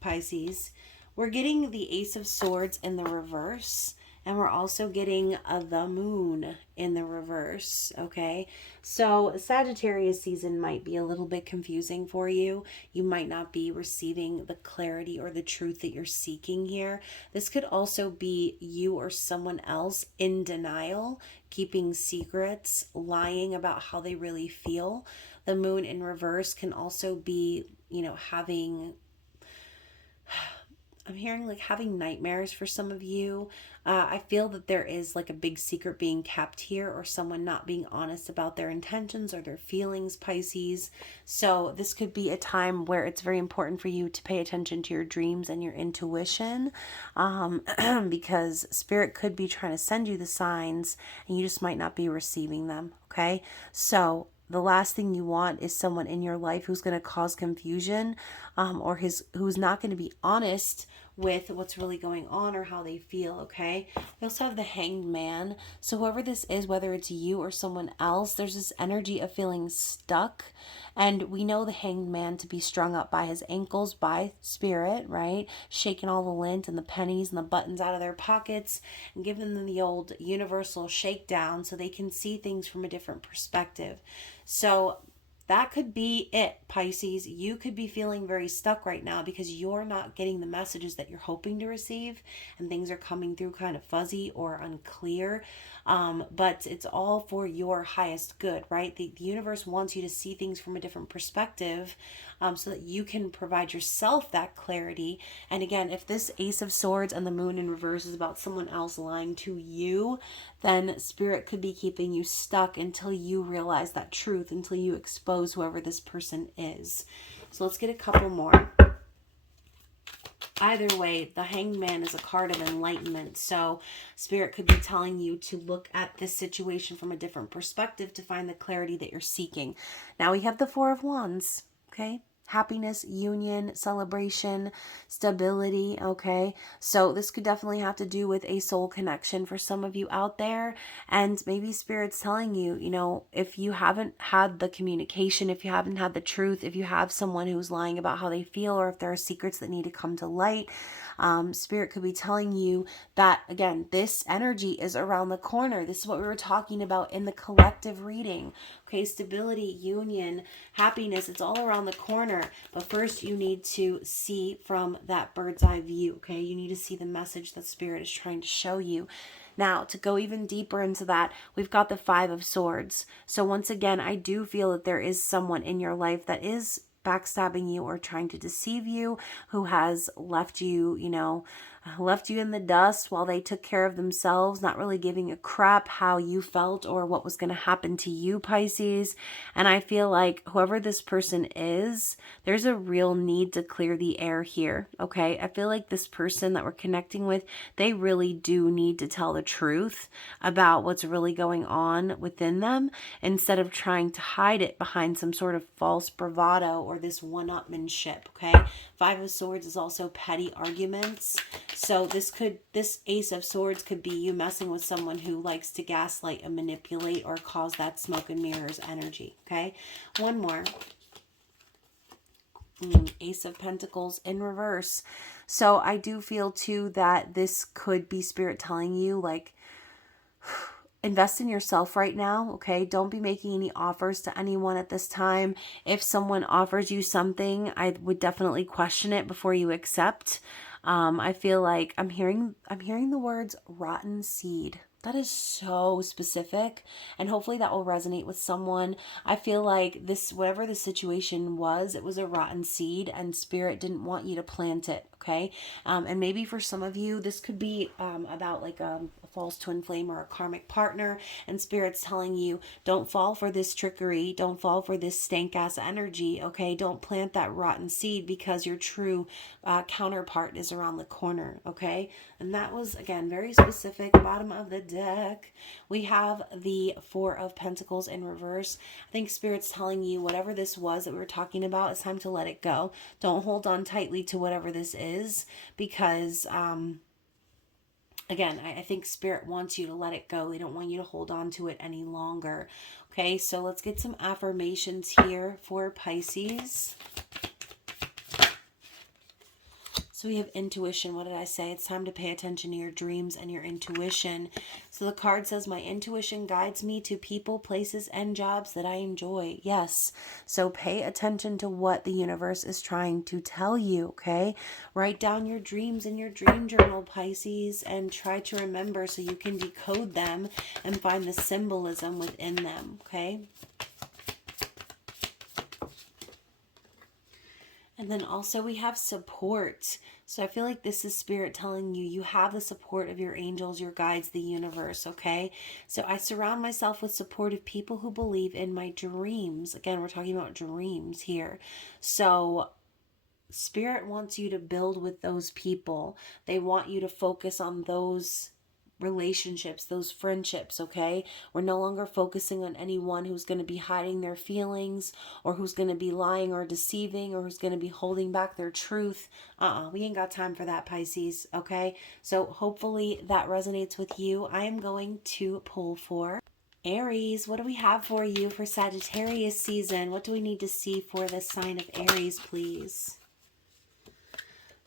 Pisces, we're getting the Ace of Swords in the reverse, and we're also getting the Moon in the reverse, okay? So Sagittarius season might be a little bit confusing for you. You might not be receiving the clarity or the truth that you're seeking here. This could also be you or someone else in denial, keeping secrets, lying about how they really feel. The Moon in reverse can also be, I'm hearing like having nightmares for some of you. I feel that there is like a big secret being kept here, or someone not being honest about their intentions or their feelings, Pisces. So this could be a time where it's very important for you to pay attention to your dreams and your intuition, because Spirit could be trying to send you the signs and you just might not be receiving them. Okay, so the last thing you want is someone in your life who's going to cause confusion, or who's not going to be honest with what's really going on or how they feel. Okay, we also have the Hanged Man. So whoever this is, whether it's you or someone else, there's this energy of feeling stuck, and we know the Hanged Man to be strung up by his ankles by Spirit, right? Shaking all the lint and the pennies and the buttons out of their pockets and giving them the old universal shakedown so they can see things from a different perspective. So that could be it, Pisces. You could be feeling very stuck right now because you're not getting the messages that you're hoping to receive, and things are coming through kind of fuzzy or unclear. But it's all for your highest good, right? The universe wants you to see things from a different perspective, so that you can provide yourself that clarity. And again, if this Ace of Swords and the Moon in reverse is about someone else lying to you, then Spirit could be keeping you stuck until you realize that truth, until you expose whoever this person is. So let's get a couple more. Either way, the Hanged Man is a card of enlightenment. So Spirit could be telling you to look at this situation from a different perspective to find the clarity that you're seeking. Now we have the Four of Wands, okay? Happiness, union, celebration, stability, okay? So this could definitely have to do with a soul connection for some of you out there. And maybe Spirit's telling you, if you haven't had the communication, if you haven't had the truth, if you have someone who's lying about how they feel, or if there are secrets that need to come to light, Spirit could be telling you that, again, this energy is around the corner. This is what we were talking about in the collective reading. Okay, stability, union, happiness, it's all around the corner. But first you need to see from that bird's eye view, okay? You need to see the message that Spirit is trying to show you. Now, to go even deeper into that, we've got the Five of Swords. So once again, I do feel that there is someone in your life that is backstabbing you or trying to deceive you, who has left you, left you in the dust while they took care of themselves, not really giving a crap how you felt or what was going to happen to you, Pisces. And I feel like whoever this person is, there's a real need to clear the air here, okay? I feel like this person that we're connecting with, they really do need to tell the truth about what's really going on within them, instead of trying to hide it behind some sort of false bravado or this one-upmanship, okay? Five of Swords is also petty arguments. So this Ace of Swords could be you messing with someone who likes to gaslight and manipulate or cause that smoke and mirrors energy, okay? One more. Ace of Pentacles in reverse. So I do feel too that this could be Spirit telling you, like, invest in yourself right now, okay? Don't be making any offers to anyone at this time. If someone offers you something, I would definitely question it before you accept. I feel like I'm hearing the words rotten seed. That is so specific, and hopefully that will resonate with someone. I feel like this, whatever the situation was, it was a rotten seed, and Spirit didn't want you to plant it, okay? And maybe for some of you, this could be about like a false twin flame or a karmic partner, and Spirit's telling you, don't fall for this trickery, don't fall for this stank ass energy, okay? Don't plant that rotten seed, because your true counterpart is around the corner, okay? And that was, again, very specific. Bottom of the deck, we have the Four of Pentacles in reverse. I think Spirit's telling you whatever this was that we were talking about, it's time to let it go. Don't hold on tightly to whatever this is, because again, I think Spirit wants you to let it go. They don't want you to hold on to it any longer. Okay, so let's get some affirmations here for Pisces. So we have intuition. What did I say? It's time to pay attention to your dreams and your intuition. So the card says, my intuition guides me to people, places, and jobs that I enjoy. Yes. So pay attention to what the universe is trying to tell you, okay? Write down your dreams in your dream journal, Pisces, and try to remember so you can decode them and find the symbolism within them, okay? And then also we have support. So I feel like this is Spirit telling you, you have the support of your angels, your guides, the universe, okay? So I surround myself with supportive people who believe in my dreams. Again, we're talking about dreams here. So Spirit wants you to build with those people. They want you to focus on those relationships, those friendships, okay? We're no longer focusing on anyone who's going to be hiding their feelings, or who's going to be lying or deceiving, or who's going to be holding back their truth. We ain't got time for that, Pisces, okay? So hopefully that resonates with you. I am going to pull for Aries. What do we have for you for Sagittarius season? What do we need to see for the sign of Aries, please?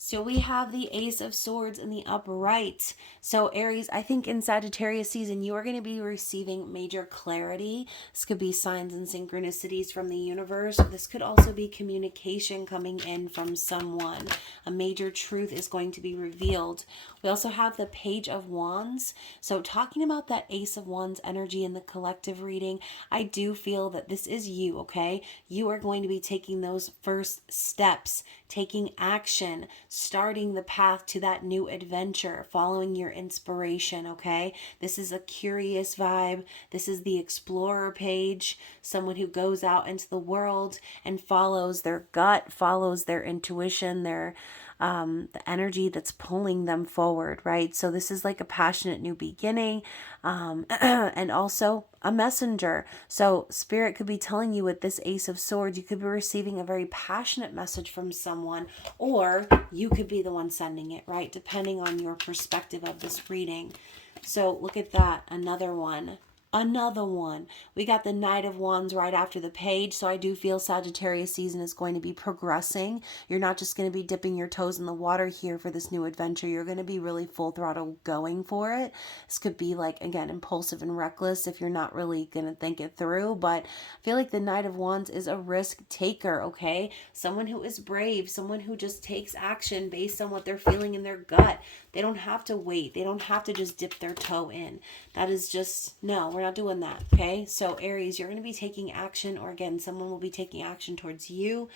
So we have the Ace of Swords in the upright. So Aries, I think in Sagittarius season, you are going to be receiving major clarity. This could be signs and synchronicities from the universe. This could also be communication coming in from someone. A major truth is going to be revealed. We also have the Page of Wands. So talking about that Ace of Wands energy in the collective reading, I do feel that this is you, okay? You are going to be taking those first steps, taking action, starting the path to that new adventure, following your inspiration, okay? This is a curious vibe. This is the explorer page, someone who goes out into the world and follows their gut, follows their intuition, their the energy that's pulling them forward, right? So this is like a passionate new beginning, and also a messenger. So Spirit could be telling you with this Ace of Swords, you could be receiving a very passionate message from someone, or you could be the one sending it, right? Depending on your perspective of this reading. So look at that, another one. We got the Knight of Wands right after the page. So I do feel Sagittarius season is going to be progressing. You're not just going to be dipping your toes in the water here for this new adventure. You're going to be really full throttle going for it. This could be like, again, impulsive and reckless if you're not really going to think it through. But I feel like the Knight of Wands is a risk taker, okay? Someone who is brave, someone who just takes action based on what they're feeling in their gut. They don't have to wait. They don't have to just dip their toe in. That is just, no, we're not doing that, okay? So Aries, you're going to be taking action, or again, someone will be taking action towards you.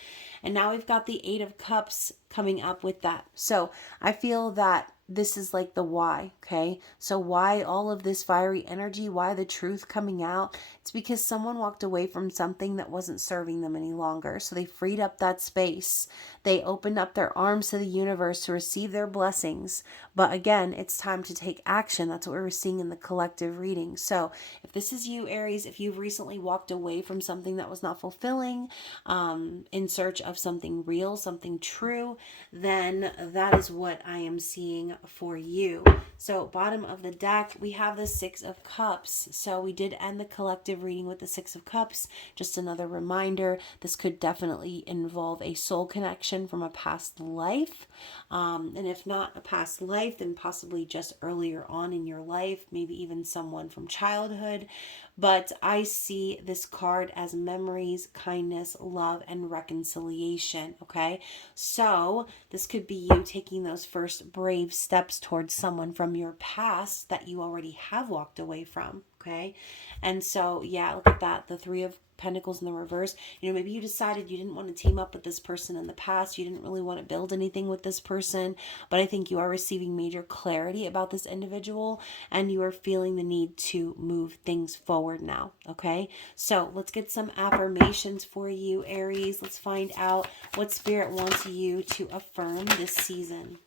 And now we've got the Eight of Cups coming up with that. So I feel that this is like the why, okay? So why all of this fiery energy? Why the truth coming out? It's because someone walked away from something that wasn't serving them any longer. So they freed up that space. They opened up their arms to the universe to receive their blessings. But again, it's time to take action. That's what we're seeing in the collective reading. So if this is you, Aries, if you've recently walked away from something that was not fulfilling, in search of something real, something true, then that is what I am seeing for you. So bottom of the deck, we have the Six of Cups. So we did end the collective reading with the Six of Cups. Just another reminder, this could definitely involve a soul connection from a past life. And if not a past life, then possibly just earlier on in your life, maybe even someone from childhood. But I see this card as memories, kindness, love, and reconciliation, okay? So this could be you taking those first brave steps towards someone from your past that you already have walked away from, okay? And so, yeah, look at that. The Three of Pentacles in the reverse. You know, maybe you decided you didn't want to team up with this person in the past. You didn't really want to build anything with this person, but I think you are receiving major clarity about this individual, and you are feeling the need to move things forward now, okay? So let's get some affirmations for you, Aries. Let's find out what Spirit wants you to affirm this season.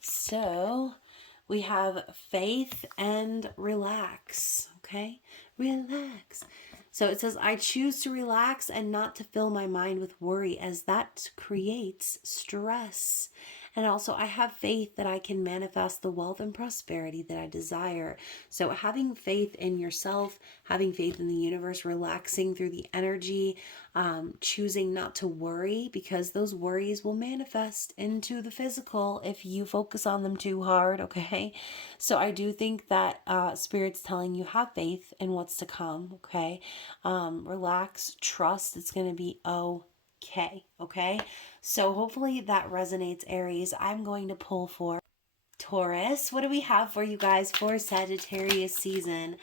So we have faith and relax, okay? Relax. So it says, I choose to relax and not to fill my mind with worry, as that creates stress. And also, I have faith that I can manifest the wealth and prosperity that I desire. So having faith in yourself, having faith in the universe, relaxing through the energy, choosing not to worry, because those worries will manifest into the physical if you focus on them too hard, okay? So I do think that Spirit's telling you, have faith in what's to come, okay? Relax, trust, it's going to be okay, okay? So hopefully that resonates, Aries. I'm going to pull for Taurus. What do we have for you guys for Sagittarius season?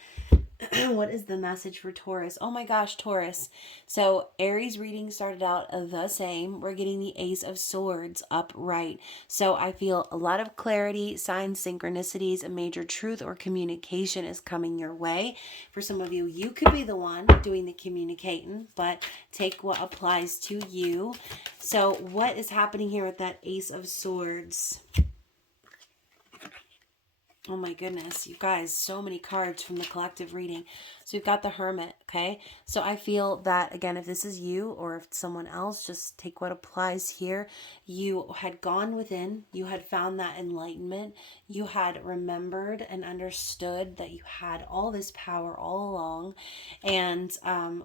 What is the message for Taurus? Oh my gosh, Taurus. So Aries reading started out the same. We're getting the Ace of Swords upright. So I feel a lot of clarity, signs, synchronicities, a major truth or communication is coming your way. For some of you, you could be the one doing the communicating, but take what applies to you. So what is happening here with that Ace of Swords? Oh my goodness, you guys, so many cards from the collective reading. So we've got the Hermit, okay? So I feel that, again, if this is you or if it's someone else, just take what applies here. You had gone within, you had found that enlightenment, you had remembered and understood that you had all this power all along. And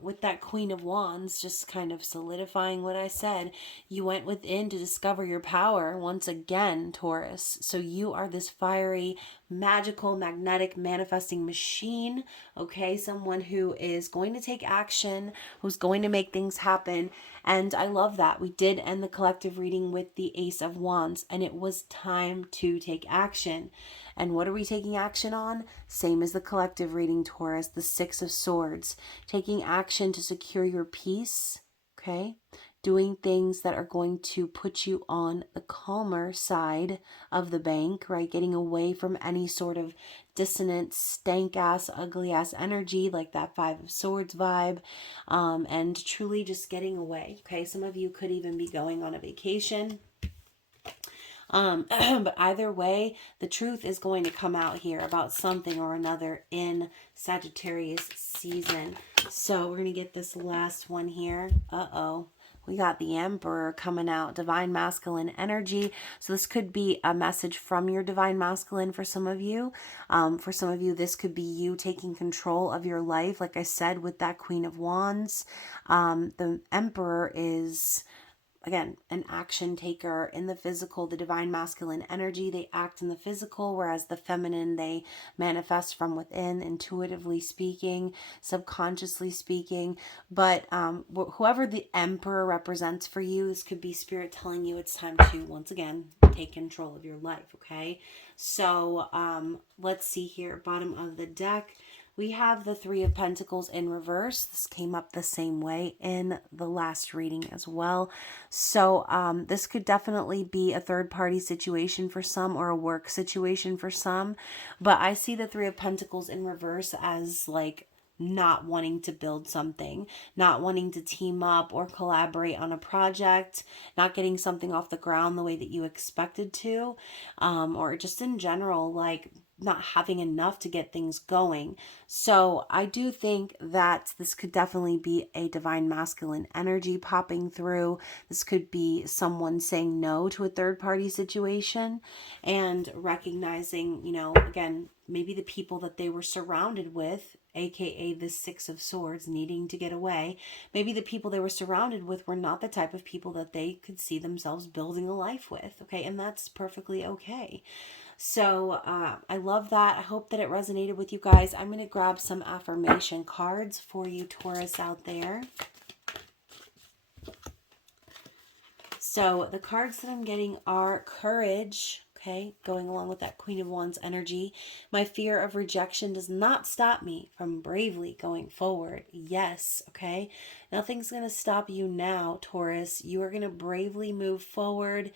with that Queen of Wands, just kind of solidifying what I said, you went within to discover your power once again, Taurus. So you are this fiery, magical, magnetic, manifesting machine, okay? Someone who is going to take action, who's going to make things happen. And I love that. We did end the collective reading with the Ace of Wands, and it was time to take action. And what are we taking action on? Same as the collective reading, Taurus, the Six of Swords. Taking action to secure your peace, okay? Doing things that are going to put you on the calmer side of the bank, right? Getting away from any sort of dissonant, stank-ass, ugly-ass energy like that Five of Swords vibe, and truly just getting away, okay? Some of you could even be going on a vacation. But either way, the truth is going to come out here about something or another in Sagittarius season. So we're going to get this last one here. Uh-oh. We got the Emperor coming out, divine masculine energy. So this could be a message from your divine masculine for some of you. For some of you, this could be you taking control of your life. Like I said, with that Queen of Wands, the Emperor is, again, an action taker in the physical. The divine masculine energy, they act in the physical, whereas the feminine, they manifest from within, intuitively speaking, subconsciously speaking. But whoever the Emperor represents for you, this could be Spirit telling you it's time to, once again, take control of your life, okay? So let's see here, bottom of the deck. We have the Three of Pentacles in reverse. This came up the same way in the last reading as well. So this could definitely be a third-party situation for some, or a work situation for some. But I see the Three of Pentacles in reverse as like not wanting to build something, not wanting to team up or collaborate on a project, not getting something off the ground the way that you expected to, or just in general, like not having enough to get things going. So I do think that this could definitely be a divine masculine energy popping through. This could be someone saying no to a third party situation and recognizing, you know, again, maybe the people that they were surrounded with, aka the Six of Swords, needing to get away. Maybe the people they were surrounded with were not the type of people that they could see themselves building a life with, okay? And that's perfectly okay. So I love that. I hope that it resonated with you guys. I'm going to grab some affirmation cards for you, Taurus, out there. So the cards that I'm getting are courage, okay? Going along with that Queen of Wands energy. My fear of rejection does not stop me from bravely going forward. Yes, okay? Nothing's going to stop you now, Taurus. You are going to bravely move forward.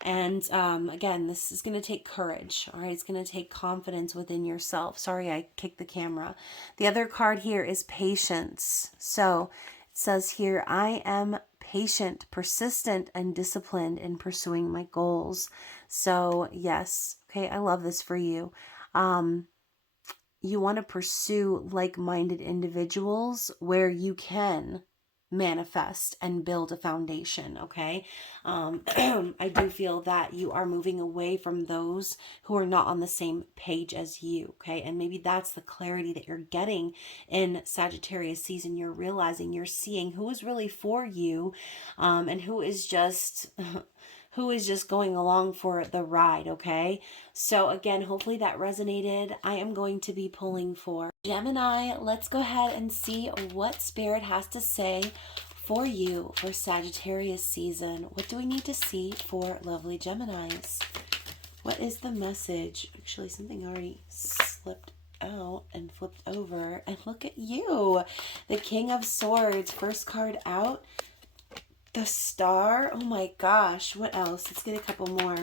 And again, this is going to take courage, all right? It's going to take confidence within yourself. Sorry, I kicked the camera. The other card here is patience. So it says here, I am patient, persistent, and disciplined in pursuing my goals. So yes, okay, I love this for you. You want to pursue like-minded individuals where you can manifest and build a foundation, okay? I do feel that you are moving away from those who are not on the same page as you, okay? And maybe that's the clarity that you're getting in Sagittarius season. You're realizing, you're seeing who is really for you, and who is just going along for the ride, okay? So again, hopefully that resonated. I am going to be pulling for Gemini. Let's go ahead and see what Spirit has to say for you for Sagittarius season. What do we need to see for lovely Geminis? What is the message? Actually, something already slipped out and flipped over. And look at you, the King of Swords. First card out, the Star. Oh my gosh, what else? Let's get a couple more.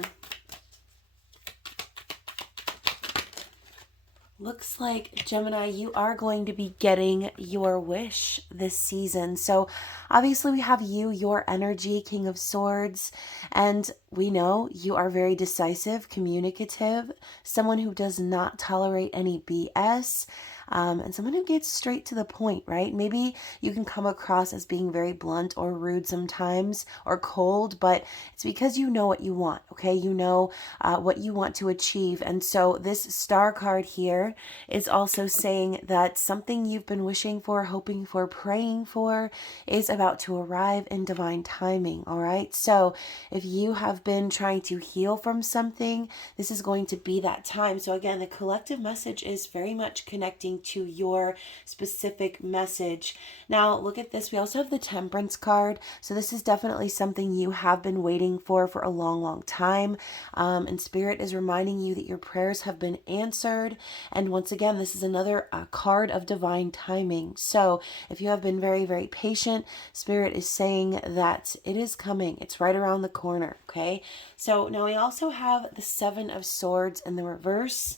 Looks like, Gemini, you are going to be getting your wish this season. So obviously we have you, your energy, King of Swords, and we know you are very decisive, communicative, someone who does not tolerate any BS, and someone who gets straight to the point, right? Maybe you can come across as being very blunt or rude sometimes, or cold, but it's because you know what you want, okay? You know what you want to achieve. And so this Star card here is also saying that something you've been wishing for, hoping for, praying for is about to arrive in divine timing, all right? So if you have been trying to heal from something, this is going to be that time. So again, the collective message is very much connecting to your specific message. Now, look at this. We also have the Temperance card. So this is definitely something you have been waiting for a long, long time. And Spirit is reminding you that your prayers have been answered. And once again, this is another card of divine timing. So if you have been very, very patient, Spirit is saying that it is coming. It's right around the corner, okay? So now we also have the Seven of Swords in the reverse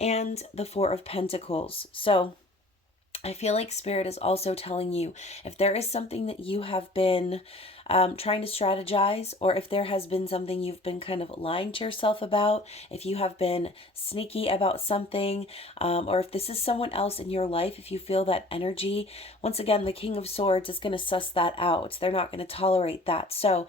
and the Four of Pentacles. So I feel like Spirit is also telling you, if there is something that you have been trying to strategize, or if there has been something you've been kind of lying to yourself about, if you have been sneaky about something, or if this is someone else in your life, if you feel that energy, once again, the King of Swords is going to suss that out. They're not going to tolerate that. So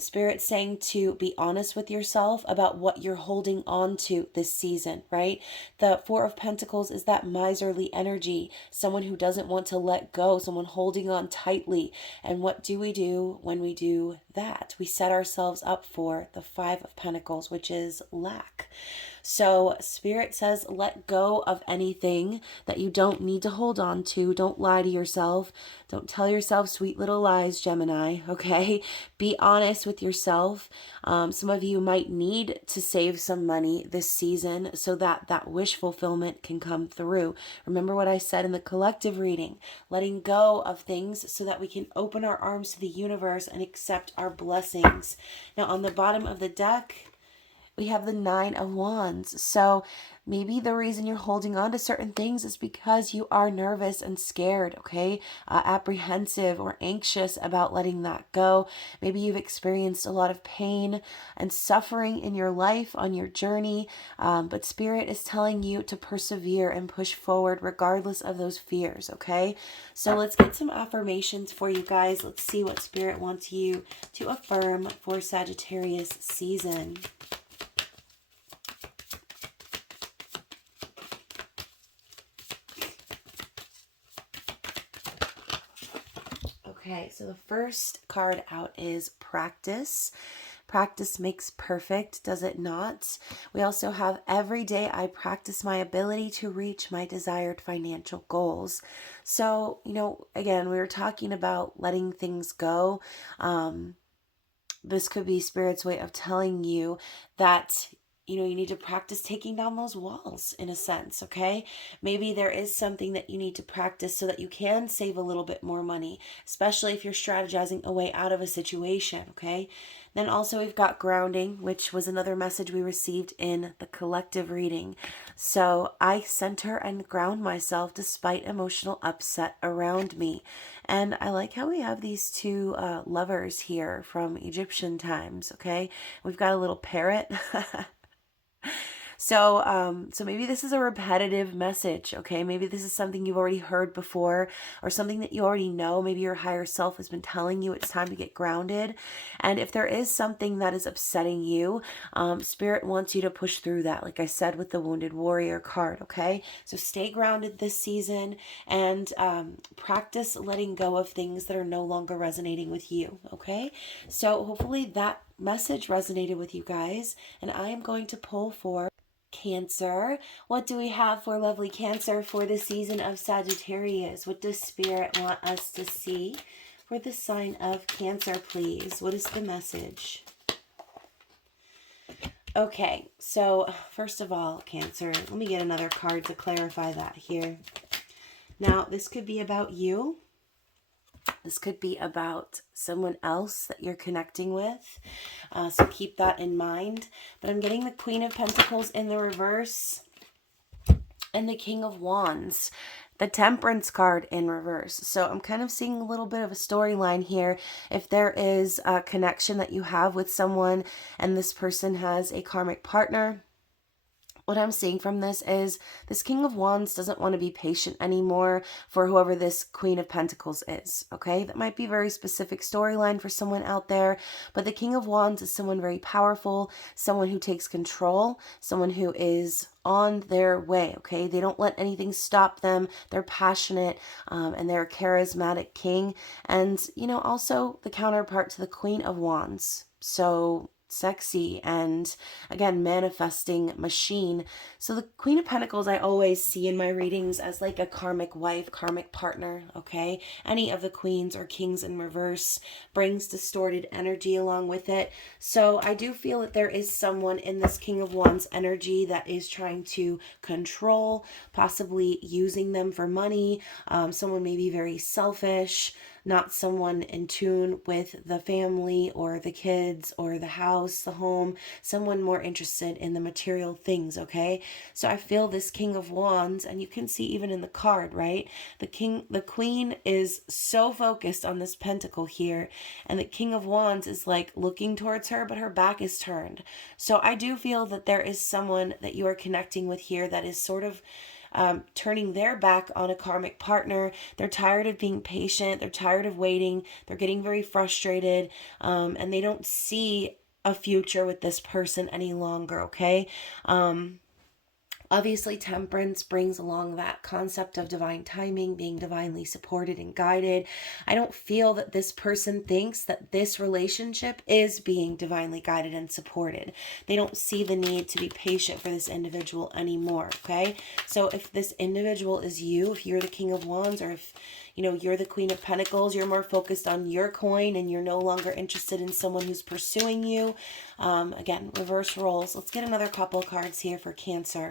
Spirit's saying to be honest with yourself about what you're holding on to this season, right? The Four of Pentacles is that miserly energy, someone who doesn't want to let go, someone holding on tightly. And what do we do when we do that? We set ourselves up for the Five of Pentacles, which is lack. So Spirit says, let go of anything that you don't need to hold on to. Don't lie to yourself. Don't tell yourself sweet little lies, Gemini, okay? Be honest with yourself. Some of you might need to save some money this season so that that wish fulfillment can come through. Remember what I said in the collective reading, letting go of things so that we can open our arms to the universe and accept our blessings. Now on the bottom of the deck, we have the Nine of Wands. So maybe the reason you're holding on to certain things is because you are nervous and scared, okay? Apprehensive or anxious about letting that go. Maybe you've experienced a lot of pain and suffering in your life on your journey, but Spirit is telling you to persevere and push forward regardless of those fears, okay? So let's get some affirmations for you guys. Let's see what Spirit wants you to affirm for Sagittarius season. Okay, so the first card out is practice. Practice makes perfect, does it not? We also have every day I practice my ability to reach my desired financial goals. So, again, we were talking about letting things go. This could be Spirit's way of telling you that you know, you need to practice taking down those walls in a sense, okay? Maybe there is something that you need to practice so that you can save a little bit more money, especially if you're strategizing a way out of a situation, okay? Then also we've got grounding, which was another message we received in the collective reading. So I center and ground myself despite emotional upset around me. And I like how we have these two lovers here from Egyptian times, okay? We've got a little parrot. So maybe this is a repetitive message, okay? Maybe this is something you've already heard before or something that you already know. Maybe your higher self has been telling you it's time to get grounded. And if there is something that is upsetting you, Spirit wants you to push through that, like I said with the Wounded Warrior card, okay? So stay grounded this season and practice letting go of things that are no longer resonating with you, okay? So hopefully that message resonated with you guys, and I am going to pull for Cancer. What do we have for lovely Cancer for the season of Sagittarius? What does Spirit want us to see for the sign of Cancer, please? What is the message? Okay, so first of all, Cancer, let me get another card to clarify that here. Now, this could be about you. This could be about someone else that you're connecting with. So keep that in mind. But I'm getting the Queen of Pentacles in the reverse and the King of Wands. The Temperance card in reverse. So I'm kind of seeing a little bit of a storyline here. If there is a connection that you have with someone and this person has a karmic partner, what I'm seeing from this is this King of Wands doesn't want to be patient anymore for whoever this Queen of Pentacles is, okay? That might be a very specific storyline for someone out there, but the King of Wands is someone very powerful, someone who takes control, someone who is on their way, okay? They don't let anything stop them. They're passionate, and they're a charismatic king. And, you know, also the counterpart to the Queen of Wands. So sexy and, again, manifesting machine. So the Queen of Pentacles I always see in my readings as like a karmic wife, karmic partner, okay? Any of the queens or kings in reverse brings distorted energy along with it. So I do feel that there is someone in this King of Wands energy that is trying to control, possibly using them for money. Someone may be very selfish, not someone in tune with the family or the kids or the house, the home, someone more interested in the material things, okay? So I feel this King of Wands, and you can see even in the card, right? The Queen is so focused on this pentacle here, and the King of Wands is like looking towards her, but her back is turned. So I do feel that there is someone that you are connecting with here that is sort of turning their back on a karmic partner. They're tired of being patient. They're tired of waiting. They're getting very frustrated, and they don't see a future with this person any longer, okay? Obviously, temperance brings along that concept of divine timing, being divinely supported and guided. I don't feel that this person thinks that this relationship is being divinely guided and supported. They don't see the need to be patient for this individual anymore, okay? So if this individual is you, if you're the King of Wands, or if, you know, you're the Queen of Pentacles, you're more focused on your coin and you're no longer interested in someone who's pursuing you. Again, reverse roles. Let's get another couple cards here for Cancer.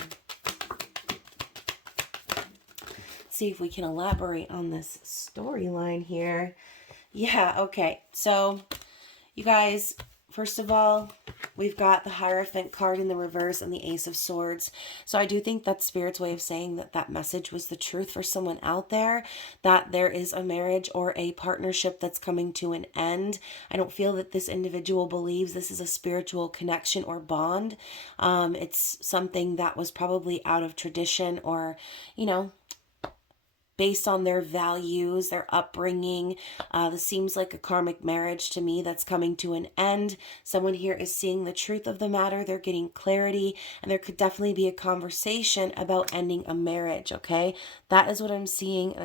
See if we can elaborate on this storyline here. Yeah, okay. So, you guys, first of all, we've got the Hierophant card in the reverse and the Ace of Swords. So I do think that's Spirit's way of saying that that message was the truth for someone out there, that there is a marriage or a partnership that's coming to an end. I don't feel that this individual believes this is a spiritual connection or bond. It's something that was probably out of tradition or, you know, based on their values, their upbringing. This seems like a karmic marriage to me that's coming to an end. Someone here is seeing the truth of the matter. They're getting clarity, and there could definitely be a conversation about ending a marriage, okay? That is what I'm seeing.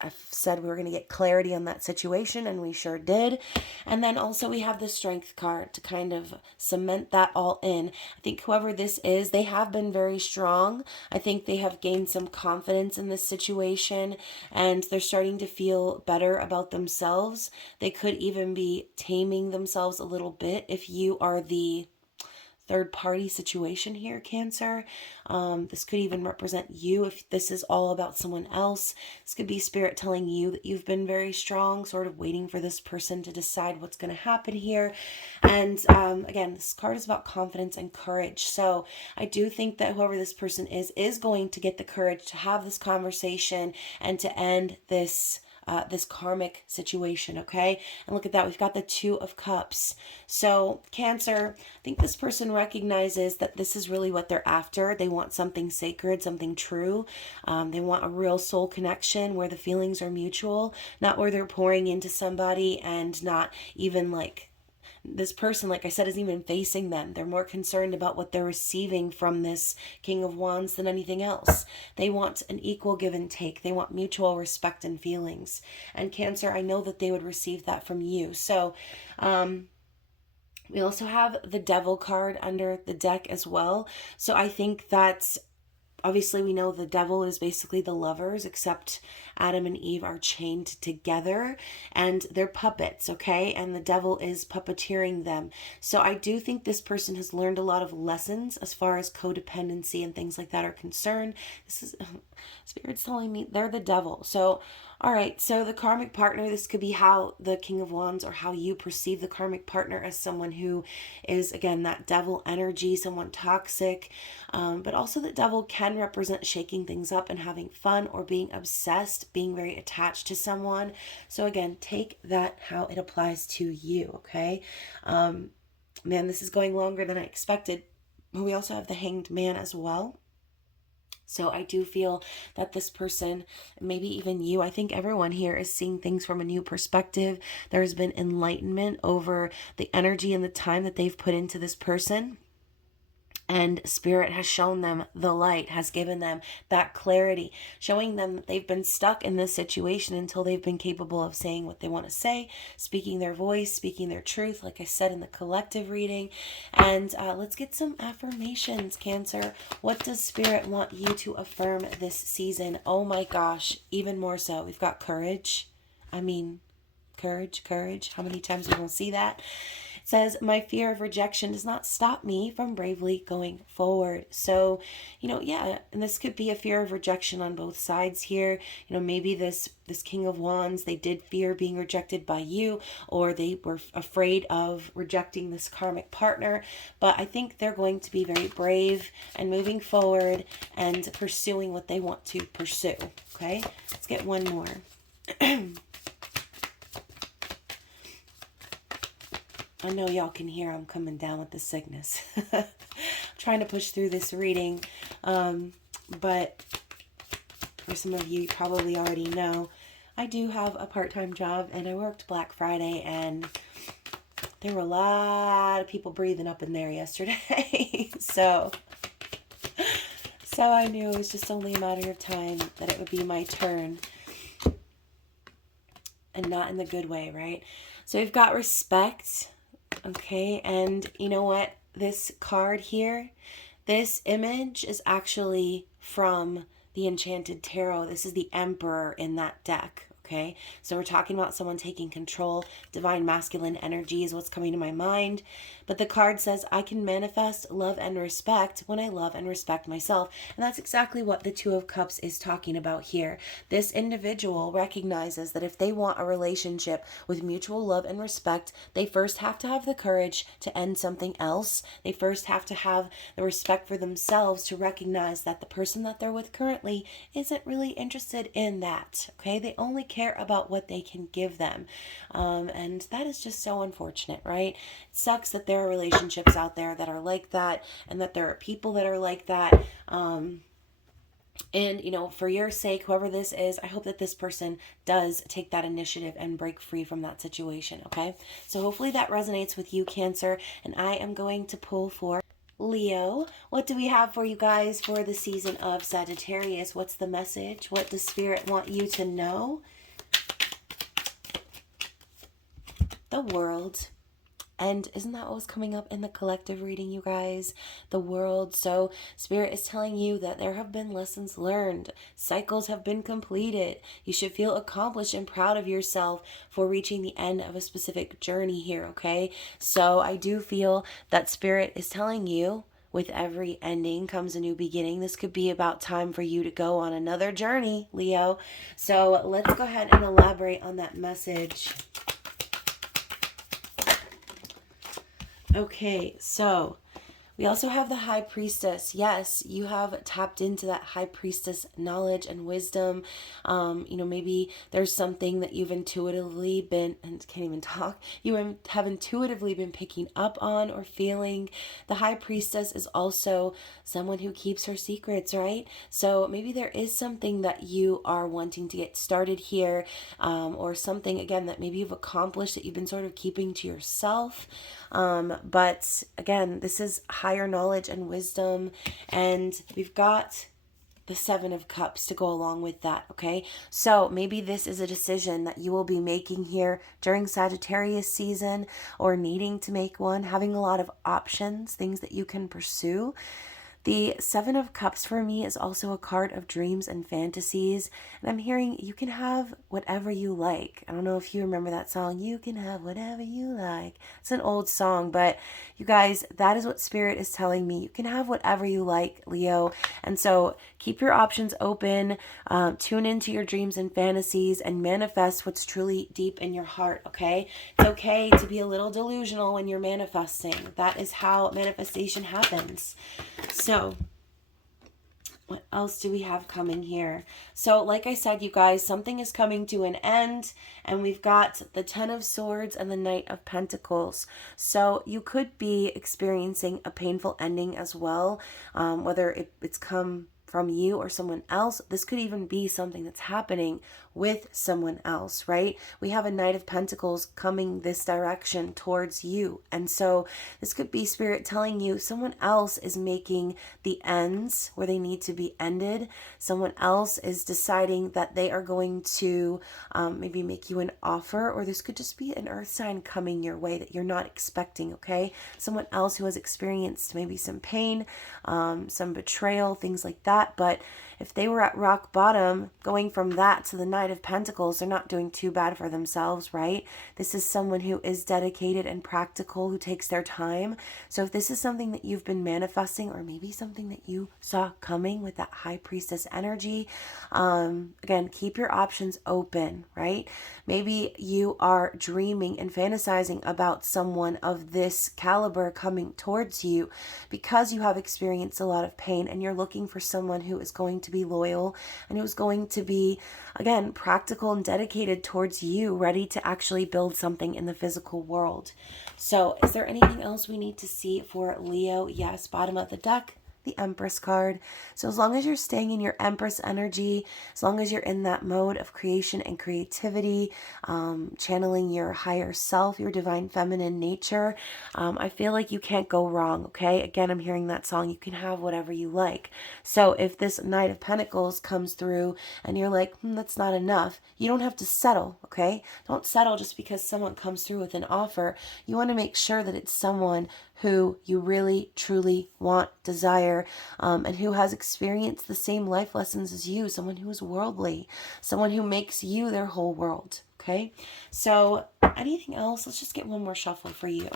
I've said we were going to get clarity on that situation, and we sure did. And then also we have the Strength card to kind of cement that all in. I think whoever this is, they have been very strong. I think they have gained some confidence in this situation, and they're starting to feel better about themselves. They could even be taming themselves a little bit if you are the third-party situation here, Cancer. This could even represent you if this is all about someone else. This could be Spirit telling you that you've been very strong, sort of waiting for this person to decide what's going to happen here. And again, this card is about confidence and courage. So I do think that whoever this person is going to get the courage to have this conversation and to end this this karmic situation, okay? And look at that, we've got the Two of Cups. So Cancer, I think this person recognizes that this is really what they're after. They want something sacred, something true. They want a real soul connection where the feelings are mutual, not where they're pouring into somebody and not even like, this person, like I said, isn't even facing them. They're more concerned about what they're receiving from this King of Wands than anything else. They want an equal give and take. They want mutual respect and feelings. And Cancer, I know that they would receive that from you. So we also have the Devil card under the deck as well. So I think that obviously we know the devil is basically the lovers, except Adam and Eve are chained together and they're puppets, okay? And the devil is puppeteering them. So I do think this person has learned a lot of lessons as far as codependency and things like that are concerned. This is Spirit's telling me they're the devil. So all right, so the karmic partner, this could be how the King of Wands or how you perceive the karmic partner as someone who is, again, that devil energy, someone toxic. But also the devil can represent shaking things up and having fun or being obsessed, being very attached to someone. So again, take that how it applies to you, okay? Man, this is going longer than I expected. We also have the Hanged Man as well. So I do feel that this person, maybe even you, I think everyone here is seeing things from a new perspective. There has been enlightenment over the energy and the time that they've put into this person. And Spirit has shown them the light, has given them that clarity, showing them that they've been stuck in this situation until they've been capable of saying what they want to say, speaking their voice, speaking their truth, like I said in the collective reading. And let's get some affirmations, Cancer. What does Spirit want you to affirm this season? Oh my gosh, even more so. We've got courage. I mean, courage. How many times are we going to see that? Says, my fear of rejection does not stop me from bravely going forward. So, yeah, and this could be a fear of rejection on both sides here. Maybe this King of Wands, they did fear being rejected by you, or they were afraid of rejecting this karmic partner. But I think they're going to be very brave and moving forward and pursuing what they want to pursue. Okay, let's get one more. I know y'all can hear I'm coming down with the sickness. Trying to push through this reading. But for some of you probably already know, I do have a part-time job and I worked Black Friday and there were a lot of people breathing up in there yesterday. So I knew it was just only a matter of time that it would be my turn. And not in the good way, right? So we've got respect. Okay, and you know what? This card here, this image is actually from the Enchanted Tarot. This is the Emperor in that deck. Okay, so we're talking about someone taking control. Divine masculine energy is what's coming to my mind. But the card says, I can manifest love and respect when I love and respect myself. And that's exactly what the Two of Cups is talking about here. This individual recognizes that if they want a relationship with mutual love and respect, they first have to have the courage to end something else. They first have to have the respect for themselves to recognize that the person that they're with currently isn't really interested in that. Okay, they only care about what they can give them. And that is just so unfortunate, right? It sucks that there are relationships out there that are like that and that there are people that are like that. And, for your sake, whoever this is, I hope that this person does take that initiative and break free from that situation, okay? So hopefully that resonates with you, Cancer. And I am going to pull for Leo. What do we have for you guys for the season of Sagittarius? What's the message? What does Spirit want you to know? The World. And isn't that what was coming up in the collective reading, you guys? The world. So Spirit is telling you that there have been lessons learned. Cycles have been completed. You should feel accomplished and proud of yourself for reaching the end of a specific journey here, okay? So I do feel that Spirit is telling you, with every ending comes a new beginning. This could be about time for you to go on another journey, Leo. So let's go ahead and elaborate on that message. Okay, so we also have the High Priestess. Yes, you have tapped into that High Priestess knowledge and wisdom. Maybe there's something that you've intuitively been, and can't even talk, you have intuitively been picking up on or feeling. The High Priestess is also someone who keeps her secrets, right? So maybe there is something that you are wanting to get started here, or something, again, that maybe you've accomplished that you've been sort of keeping to yourself. But again, this is higher knowledge and wisdom, and we've got the Seven of Cups to go along with that, okay? So maybe this is a decision that you will be making here during Sagittarius season, or needing to make one, having a lot of options, things that you can pursue. The Seven of Cups for me is also a card of dreams and fantasies. And I'm hearing you can have whatever you like. I don't know if you remember that song, You Can Have Whatever You Like. It's an old song, but you guys, that is what Spirit is telling me. You can have whatever you like, Leo. And so keep your options open, tune into your dreams and fantasies, and manifest what's truly deep in your heart, okay? It's okay to be a little delusional when you're manifesting. That is how manifestation happens. So what else do we have coming here? So like I said, you guys, something is coming to an end, and we've got the Ten of Swords and the Knight of Pentacles. So you could be experiencing a painful ending as well, whether it's come from you or someone else. This could even be something that's happening with someone else, right? We have a Knight of Pentacles coming this direction towards you. And so this could be Spirit telling you someone else is making the ends where they need to be ended. Someone else is deciding that they are going to maybe make you an offer, or this could just be an earth sign coming your way that you're not expecting, okay? Someone else who has experienced maybe some pain, some betrayal, things like that. But if they were at rock bottom, going from that to the Knight of Pentacles, they're not doing too bad for themselves, right? This is someone who is dedicated and practical, who takes their time. So if this is something that you've been manifesting, or maybe something that you saw coming with that High Priestess energy, again, keep your options open, right? Maybe you are dreaming and fantasizing about someone of this caliber coming towards you because you have experienced a lot of pain, and you're looking for someone who is going to be loyal and who's going to be, again, practical and dedicated towards you, ready to actually build something in the physical world. So is there anything else we need to see for Leo? Yes, bottom of the deck, the Empress card. So as long as you're staying in your Empress energy, as long as you're in that mode of creation and creativity, channeling your higher self, your divine feminine nature, I feel like you can't go wrong, okay? Again, I'm hearing that song, you can have whatever you like. So if this Knight of Pentacles comes through and you're like, that's not enough, you don't have to settle, okay? Don't settle just because someone comes through with an offer. You want to make sure that it's someone who you really, truly want, desire, and who has experienced the same life lessons as you, someone who is worldly, someone who makes you their whole world, okay? So anything else? Let's just get one more shuffle for you.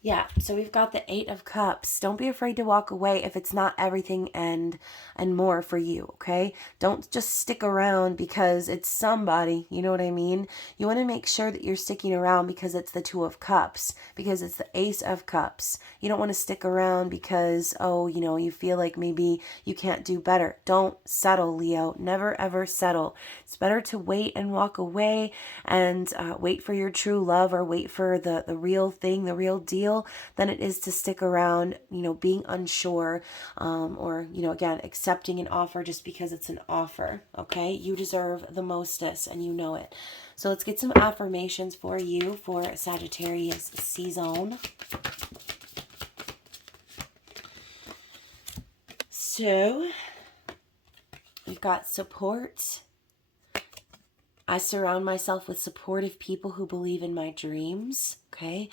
Yeah, so we've got the Eight of Cups. Don't be afraid to walk away if it's not everything and more for you, okay? Don't just stick around because it's somebody, you know what I mean? You want to make sure that you're sticking around because it's the Two of Cups, because it's the Ace of Cups. You don't want to stick around because, you feel like maybe you can't do better. Don't settle, Leo. Never, ever settle. It's better to wait and walk away and wait for your true love, or wait for the real thing, the real deal, than it is to stick around, being unsure, or, again, accepting an offer just because it's an offer, okay? You deserve the mostest, and you know it. So let's get some affirmations for you for Sagittarius season. So we've got support, I surround myself with supportive people who believe in my dreams. Okay.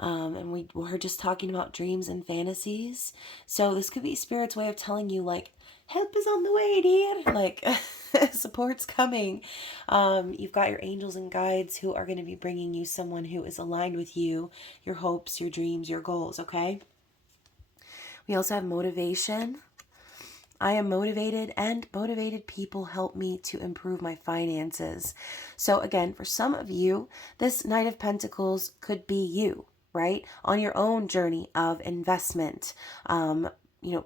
And we're just talking about dreams and fantasies. So this could be Spirit's way of telling you, like, help is on the way, dear. Like, support's coming. You've got your angels and guides who are going to be bringing you someone who is aligned with you, your hopes, your dreams, your goals. Okay. We also have motivation. I am motivated, and motivated people help me to improve my finances. So again, for some of you, this Knight of Pentacles could be you, right? On your own journey of investment,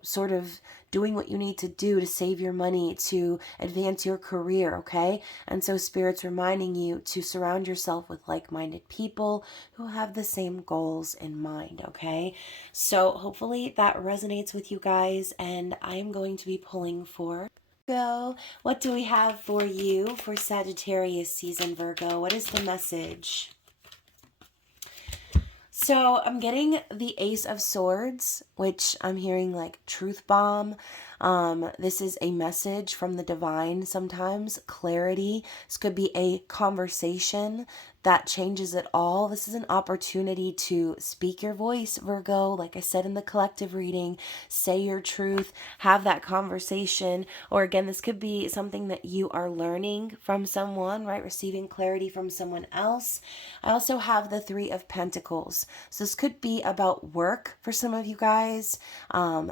sort of doing what you need to do to save your money, to advance your career, okay? And so Spirit's reminding you to surround yourself with like-minded people who have the same goals in mind, okay? So hopefully that resonates with you guys, and I am going to be pulling for Virgo. What do we have for you for Sagittarius season, Virgo? What is the message? So I'm getting the Ace of Swords, which I'm hearing like truth bomb. This is a message from the divine sometimes, clarity. This could be a conversation that changes it all. This is an opportunity to speak your voice, Virgo. Like I said in the collective reading, say your truth, have that conversation. Or again, this could be something that you are learning from someone, right? Receiving clarity from someone else. I also have the Three of Pentacles. So this could be about work for some of you guys.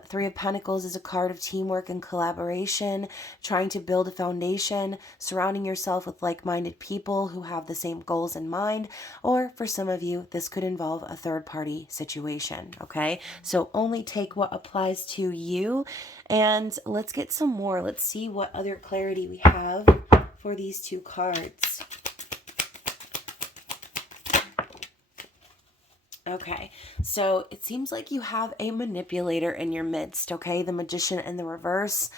Three of Pentacles is a card of teamwork and collaboration, trying to build a foundation, surrounding yourself with like-minded people who have the same goals in mind. Or for some of you, this could involve a third-party situation, okay? So only take what applies to you. And let's get some more. Let's see what other clarity we have for these two cards. Okay, so it seems like you have a manipulator in your midst, okay? The Magician in the reverse.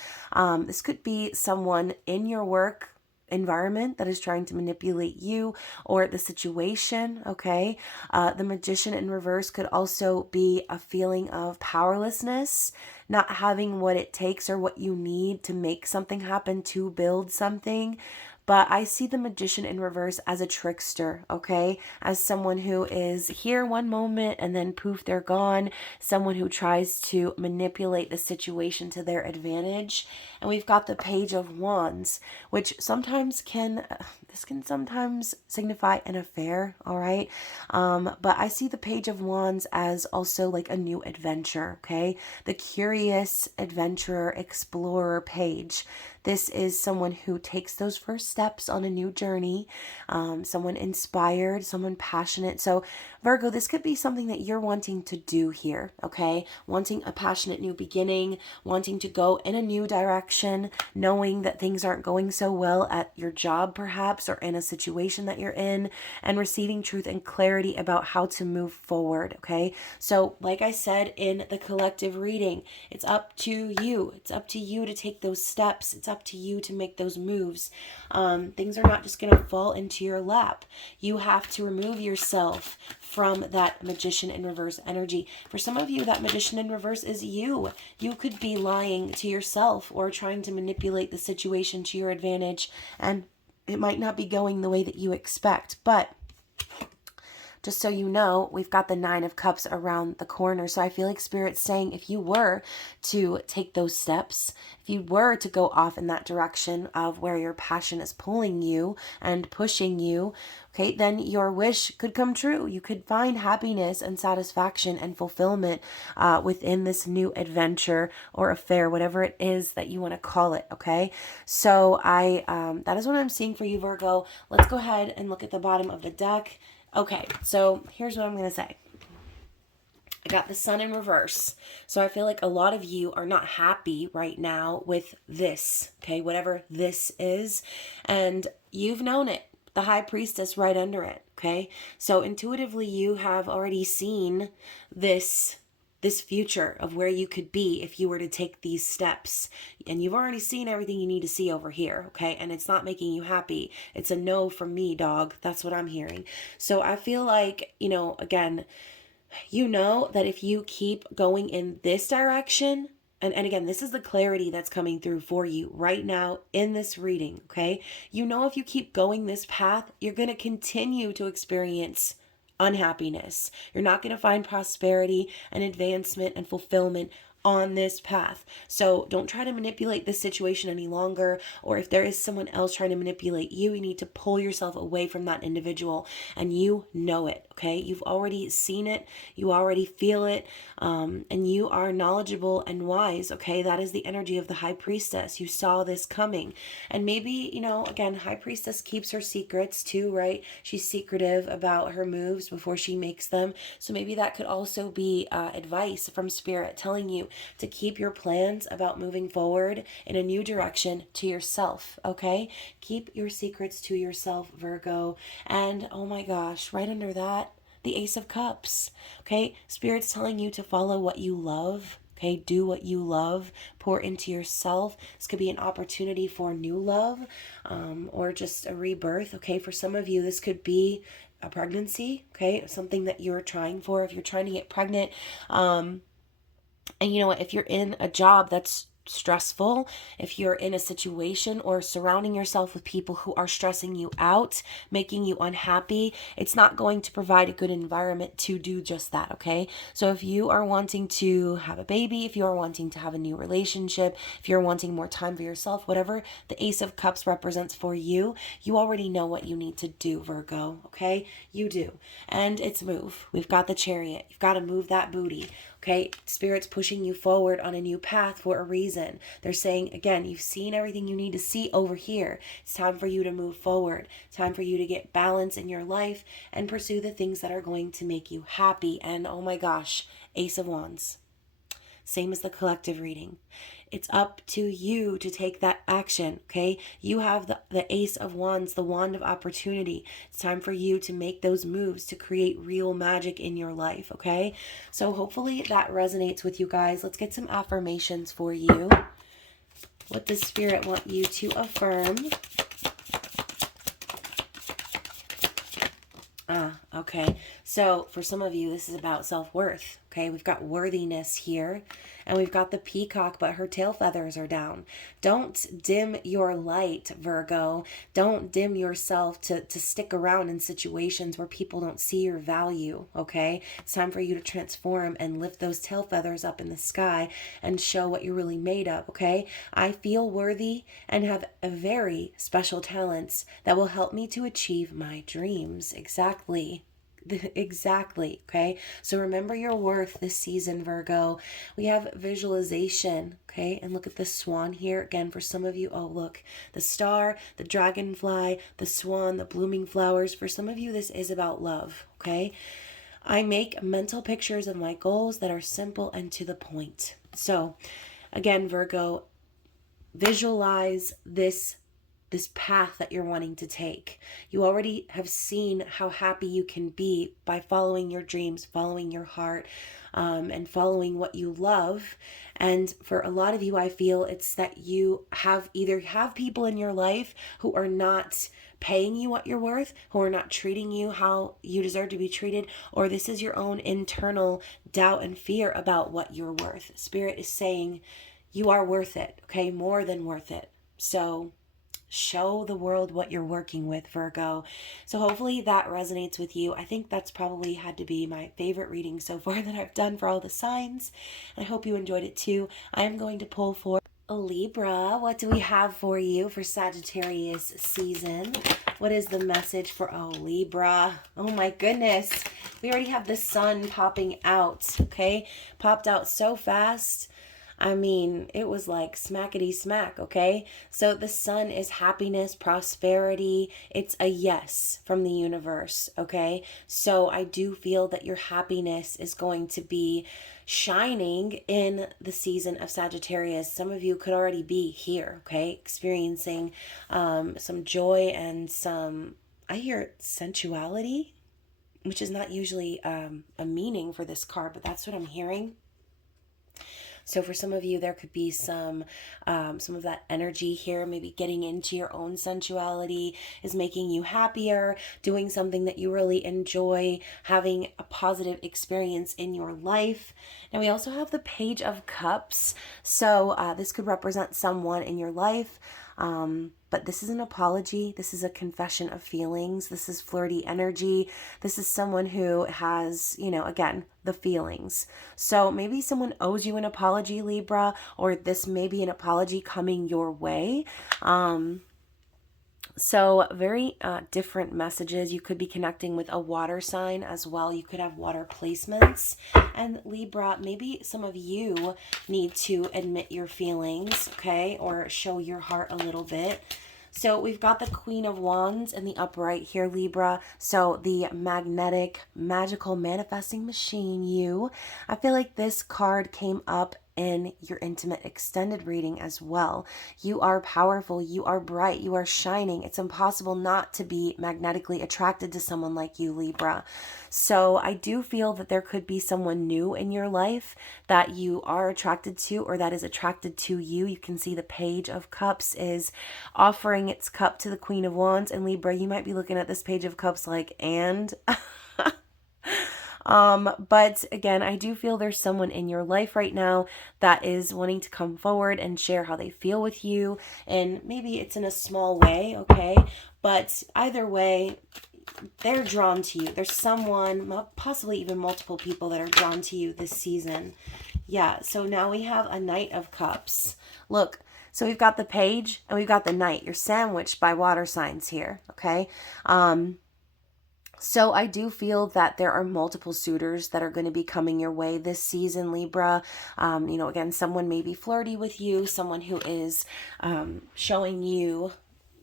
This could be someone in your work environment that is trying to manipulate you or the situation, okay? The Magician in reverse could also be a feeling of powerlessness, not having what it takes or what you need to make something happen, to build something. But I see the Magician in reverse as a trickster, okay? As someone who is here one moment and then poof, they're gone. Someone who tries to manipulate the situation to their advantage. And we've got the Page of Wands, which sometimes this can sometimes signify an affair, all right? But I see the Page of Wands as also like a new adventure, okay? The curious adventurer, explorer page. This is someone who takes those first steps on a new journey, someone inspired, someone passionate. So Virgo, this could be something that you're wanting to do here, okay? Wanting a passionate new beginning, wanting to go in a new direction, knowing that things aren't going so well at your job perhaps, or in a situation that you're in, and receiving truth and clarity about how to move forward, okay? So like I said in the collective reading, it's up to you. It's up to you to take those steps. It's up to you to make those moves. Things are not just going to fall into your lap. You have to remove yourself from that Magician in reverse energy. For some of you, that Magician in reverse is you. You could be lying to yourself or trying to manipulate the situation to your advantage, and it might not be going the way that you expect. But just so you know, we've got the Nine of Cups around the corner. So I feel like Spirit's saying if you were to take those steps, if you were to go off in that direction of where your passion is pulling you and pushing you, okay, then your wish could come true. You could find happiness and satisfaction and fulfillment within this new adventure or affair, whatever it is that you want to call it, okay? So that is what I'm seeing for you, Virgo. Let's go ahead and look at the bottom of the deck. Okay, so here's what I'm going to say. I got the Sun in reverse. So I feel like a lot of you are not happy right now with this, okay? Whatever this is. And you've known it. The High Priestess right under it, okay? So intuitively, you have already seen this future of where you could be if you were to take these steps. And you've already seen everything you need to see over here, okay? And it's not making you happy. It's a no from me, dog. That's what I'm hearing. So I feel like, again, you know that if you keep going in this direction, and again, this is the clarity that's coming through for you right now in this reading, okay? You know, if you keep going this path, you're going to continue to experience unhappiness. You're not going to find prosperity and advancement and fulfillment on this path. So don't try to manipulate this situation any longer, or if there is someone else trying to manipulate you, you need to pull yourself away from that individual, and you know it, okay? You've already seen it, you already feel it, and you are knowledgeable and wise, okay? That is the energy of the High Priestess. You saw this coming, and maybe, you know, again, High Priestess keeps her secrets too, right? She's secretive about her moves before she makes them, so maybe that could also be advice from Spirit telling you to keep your plans about moving forward in a new direction to yourself, okay? Keep your secrets to yourself, Virgo. And oh my gosh, right under that, the Ace of Cups, okay? Spirit's telling you to follow what you love, okay? Do what you love, pour into yourself. This could be an opportunity for new love, or just a rebirth, okay? For some of you, this could be a pregnancy, okay? Something that you're trying for. If you're trying to get pregnant, and you know what, if you're in a job that's stressful, if you're in a situation or surrounding yourself with people who are stressing you out, making you unhappy, it's not going to provide a good environment to do just that, okay? So if you are wanting to have a baby, if you are wanting to have a new relationship, if you're wanting more time for yourself, whatever the Ace of Cups represents for you, you already know what you need to do, Virgo, okay? You do. And it's move. We've got the Chariot. You've got to move that booty. Okay, Spirit's pushing you forward on a new path for a reason. They're saying, again, you've seen everything you need to see over here. It's time for you to move forward. Time for you to get balance in your life and pursue the things that are going to make you happy. And oh my gosh, Ace of Wands. Same as the collective reading. It's up to you to take that action, okay? You have the Ace of Wands, the wand of opportunity. It's time for you to make those moves to create real magic in your life, okay? So hopefully that resonates with you guys. Let's get some affirmations for you. What does Spirit want you to affirm? Okay. So for some of you, this is about self-worth, okay? We've got worthiness here, and we've got the peacock, but her tail feathers are down. Don't dim your light, Virgo. Don't dim yourself to stick around in situations where people don't see your value, okay? It's time for you to transform and lift those tail feathers up in the sky and show what you're really made of, okay? I feel worthy and have a very special talents that will help me to achieve my dreams. Exactly. Exactly. Okay. So remember your worth this season, Virgo. We have visualization. Okay. And look at the swan here again for some of you. Oh, look, the star, the dragonfly, the swan, the blooming flowers. For some of you, this is about love. Okay. I make mental pictures of my goals that are simple and to the point. So again, Virgo, visualize this path that you're wanting to take. You already have seen how happy you can be by following your dreams, following your heart, and following what you love. And for a lot of you, I feel it's that you have people in your life who are not paying you what you're worth, who are not treating you how you deserve to be treated, or this is your own internal doubt and fear about what you're worth. Spirit is saying you are worth it, okay? More than worth it. So show the world what you're working with, Virgo. So hopefully that resonates with you. I think that's probably had to be my favorite reading so far that I've done for all the signs. I hope you enjoyed it too. I am going to pull for a Libra. What do we have for you for Sagittarius season? What is the message for Libra? Oh my goodness. We already have the sun popping out, okay? Popped out so fast. I mean, it was like smackety smack, okay? So the sun is happiness, prosperity. It's a yes from the universe, okay? So I do feel that your happiness is going to be shining in the season of Sagittarius. Some of you could already be here, okay? Experiencing some joy and some, I hear sensuality, which is not usually a meaning for this card, but that's what I'm hearing. So for some of you, there could be some of that energy here. Maybe getting into your own sensuality is making you happier, doing something that you really enjoy, having a positive experience in your life. Now we also have the Page of Cups. So this could represent someone in your life. But this is an apology. This is a confession of feelings. This is flirty energy. This is someone who has, again, the feelings. So maybe someone owes you an apology, Libra, or this may be an apology coming your way. So very different messages. You could be connecting with a water sign as well. You could have water placements. And Libra, maybe some of you need to admit your feelings, okay? Or show your heart a little bit. So we've got the Queen of Wands in the upright here, Libra. So the magnetic, magical manifesting machine, you. I feel like this card came up in your intimate extended reading as well. You are powerful, you are bright, you are shining. It's impossible not to be magnetically attracted to someone like you, Libra. So I do feel that there could be someone new in your life that you are attracted to or that is attracted to you. You can see the Page of Cups is offering its cup to the Queen of Wands. And Libra, you might be looking at this Page of Cups like, and... But again, I do feel there's someone in your life right now that is wanting to come forward and share how they feel with you. And maybe it's in a small way, okay? But either way, they're drawn to you. There's someone, possibly even multiple people that are drawn to you this season. Yeah, so now we have a Knight of Cups. Look, so we've got the Page and we've got the Knight. You're sandwiched by water signs here, okay? So I do feel that there are multiple suitors that are going to be coming your way this season, Libra. Again, someone may be flirty with you, someone who is showing you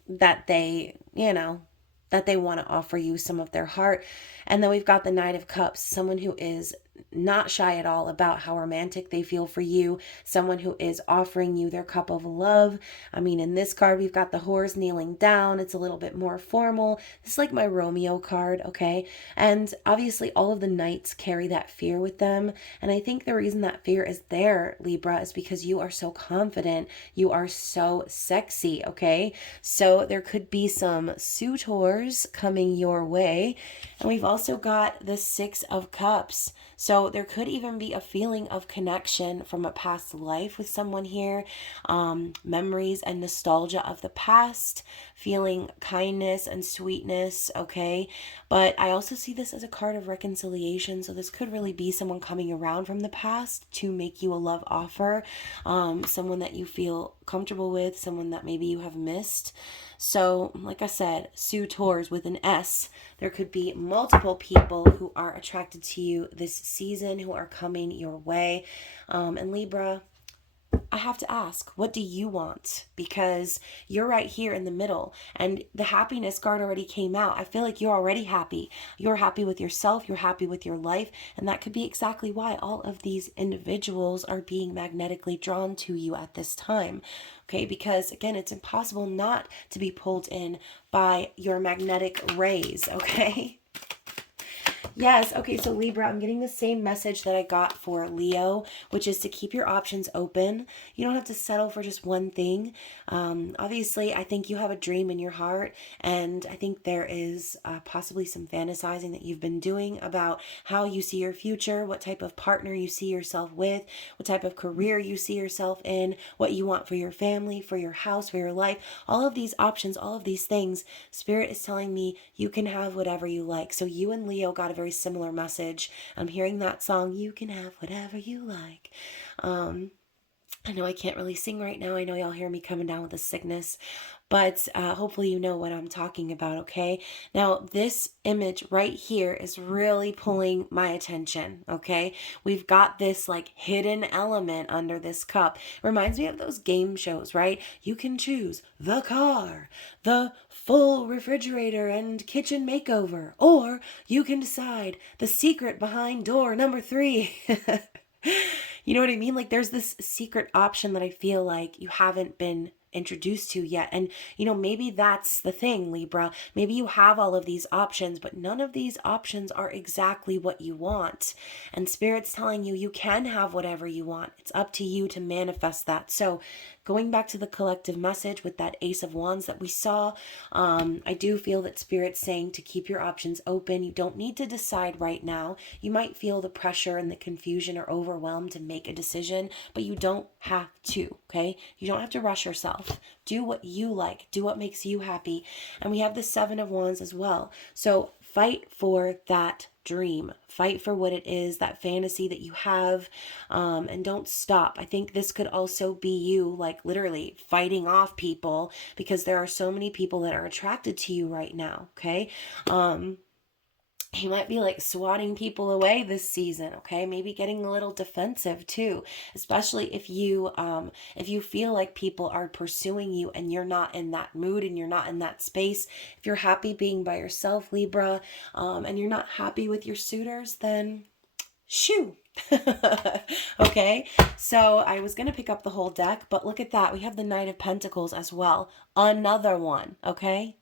that they want to offer you some of their heart. And then we've got the Knight of Cups, someone who is not shy at all about how romantic they feel for you, someone who is offering you their cup of love. I mean, in this card, we've got the Whores kneeling down. It's a little bit more formal. This is like my Romeo card, okay? And obviously, all of the Knights carry that fear with them. And I think the reason that fear is there, Libra, is because you are so confident. You are so sexy, okay? So there could be some suitors coming your way. And we've also got the Six of Cups. So there could even be a feeling of connection from a past life with someone here, memories and nostalgia of the past, feeling kindness and sweetness, okay? But I also see this as a card of reconciliation. So this could really be someone coming around from the past to make you a love offer, someone that you feel comfortable with, someone that maybe you have missed. So, like I said, suitors with an S. There could be multiple people who are attracted to you this season, who are coming your way. And Libra, I have to ask, what do you want? Because you're right here in the middle, and the happiness card already came out. I feel like you're already happy. You're happy with yourself. You're happy with your life. And that could be exactly why all of these individuals are being magnetically drawn to you at this time. Okay, because again, it's impossible not to be pulled in by your magnetic rays, okay? Yes, okay, so Libra, I'm getting the same message that I got for Leo, which is to keep your options open. You don't have to settle for just one thing. Obviously, I think you have a dream in your heart, and I think there is possibly some fantasizing that you've been doing about how you see your future, what type of partner you see yourself with, what type of career you see yourself in, what you want for your family, for your house, for your life. All of these options, all of these things, Spirit is telling me you can have whatever you like. So you and Leo got a very similar message. I'm hearing that song, You Can Have Whatever You Like. I know I can't really sing right now. I know y'all hear me coming down with a sickness, but hopefully you know what I'm talking about, okay? Now, this image right here is really pulling my attention, okay? We've got this like hidden element under this cup. Reminds me of those game shows, right? You can choose the car, the full refrigerator and kitchen makeover, or you can decide the secret behind door number 3. You know what I mean? Like there's this secret option that I feel like you haven't been introduced to yet. And, maybe that's the thing, Libra. Maybe you have all of these options, but none of these options are exactly what you want. And Spirit's telling you, you can have whatever you want. It's up to you to manifest that. So going back to the collective message with that Ace of Wands that we saw, I do feel that Spirit's saying to keep your options open. You don't need to decide right now. You might feel the pressure and the confusion or overwhelmed to make a decision, but you don't have to, okay? You don't have to rush yourself. Do what you like. Do what makes you happy. And we have the Seven of Wands as well. So fight for that dream. Fight for what it is, that fantasy that you have, and don't stop. I think this could also be you, like literally fighting off people, because there are so many people that are attracted to you right now, okay? You might be like swatting people away this season, okay? Maybe getting a little defensive too, especially if you feel like people are pursuing you and you're not in that mood and you're not in that space. If you're happy being by yourself, Libra, and you're not happy with your suitors, then shoo. Okay, so I was gonna pick up the whole deck, but look at that. We have the Knight of Pentacles as well. Another one, okay?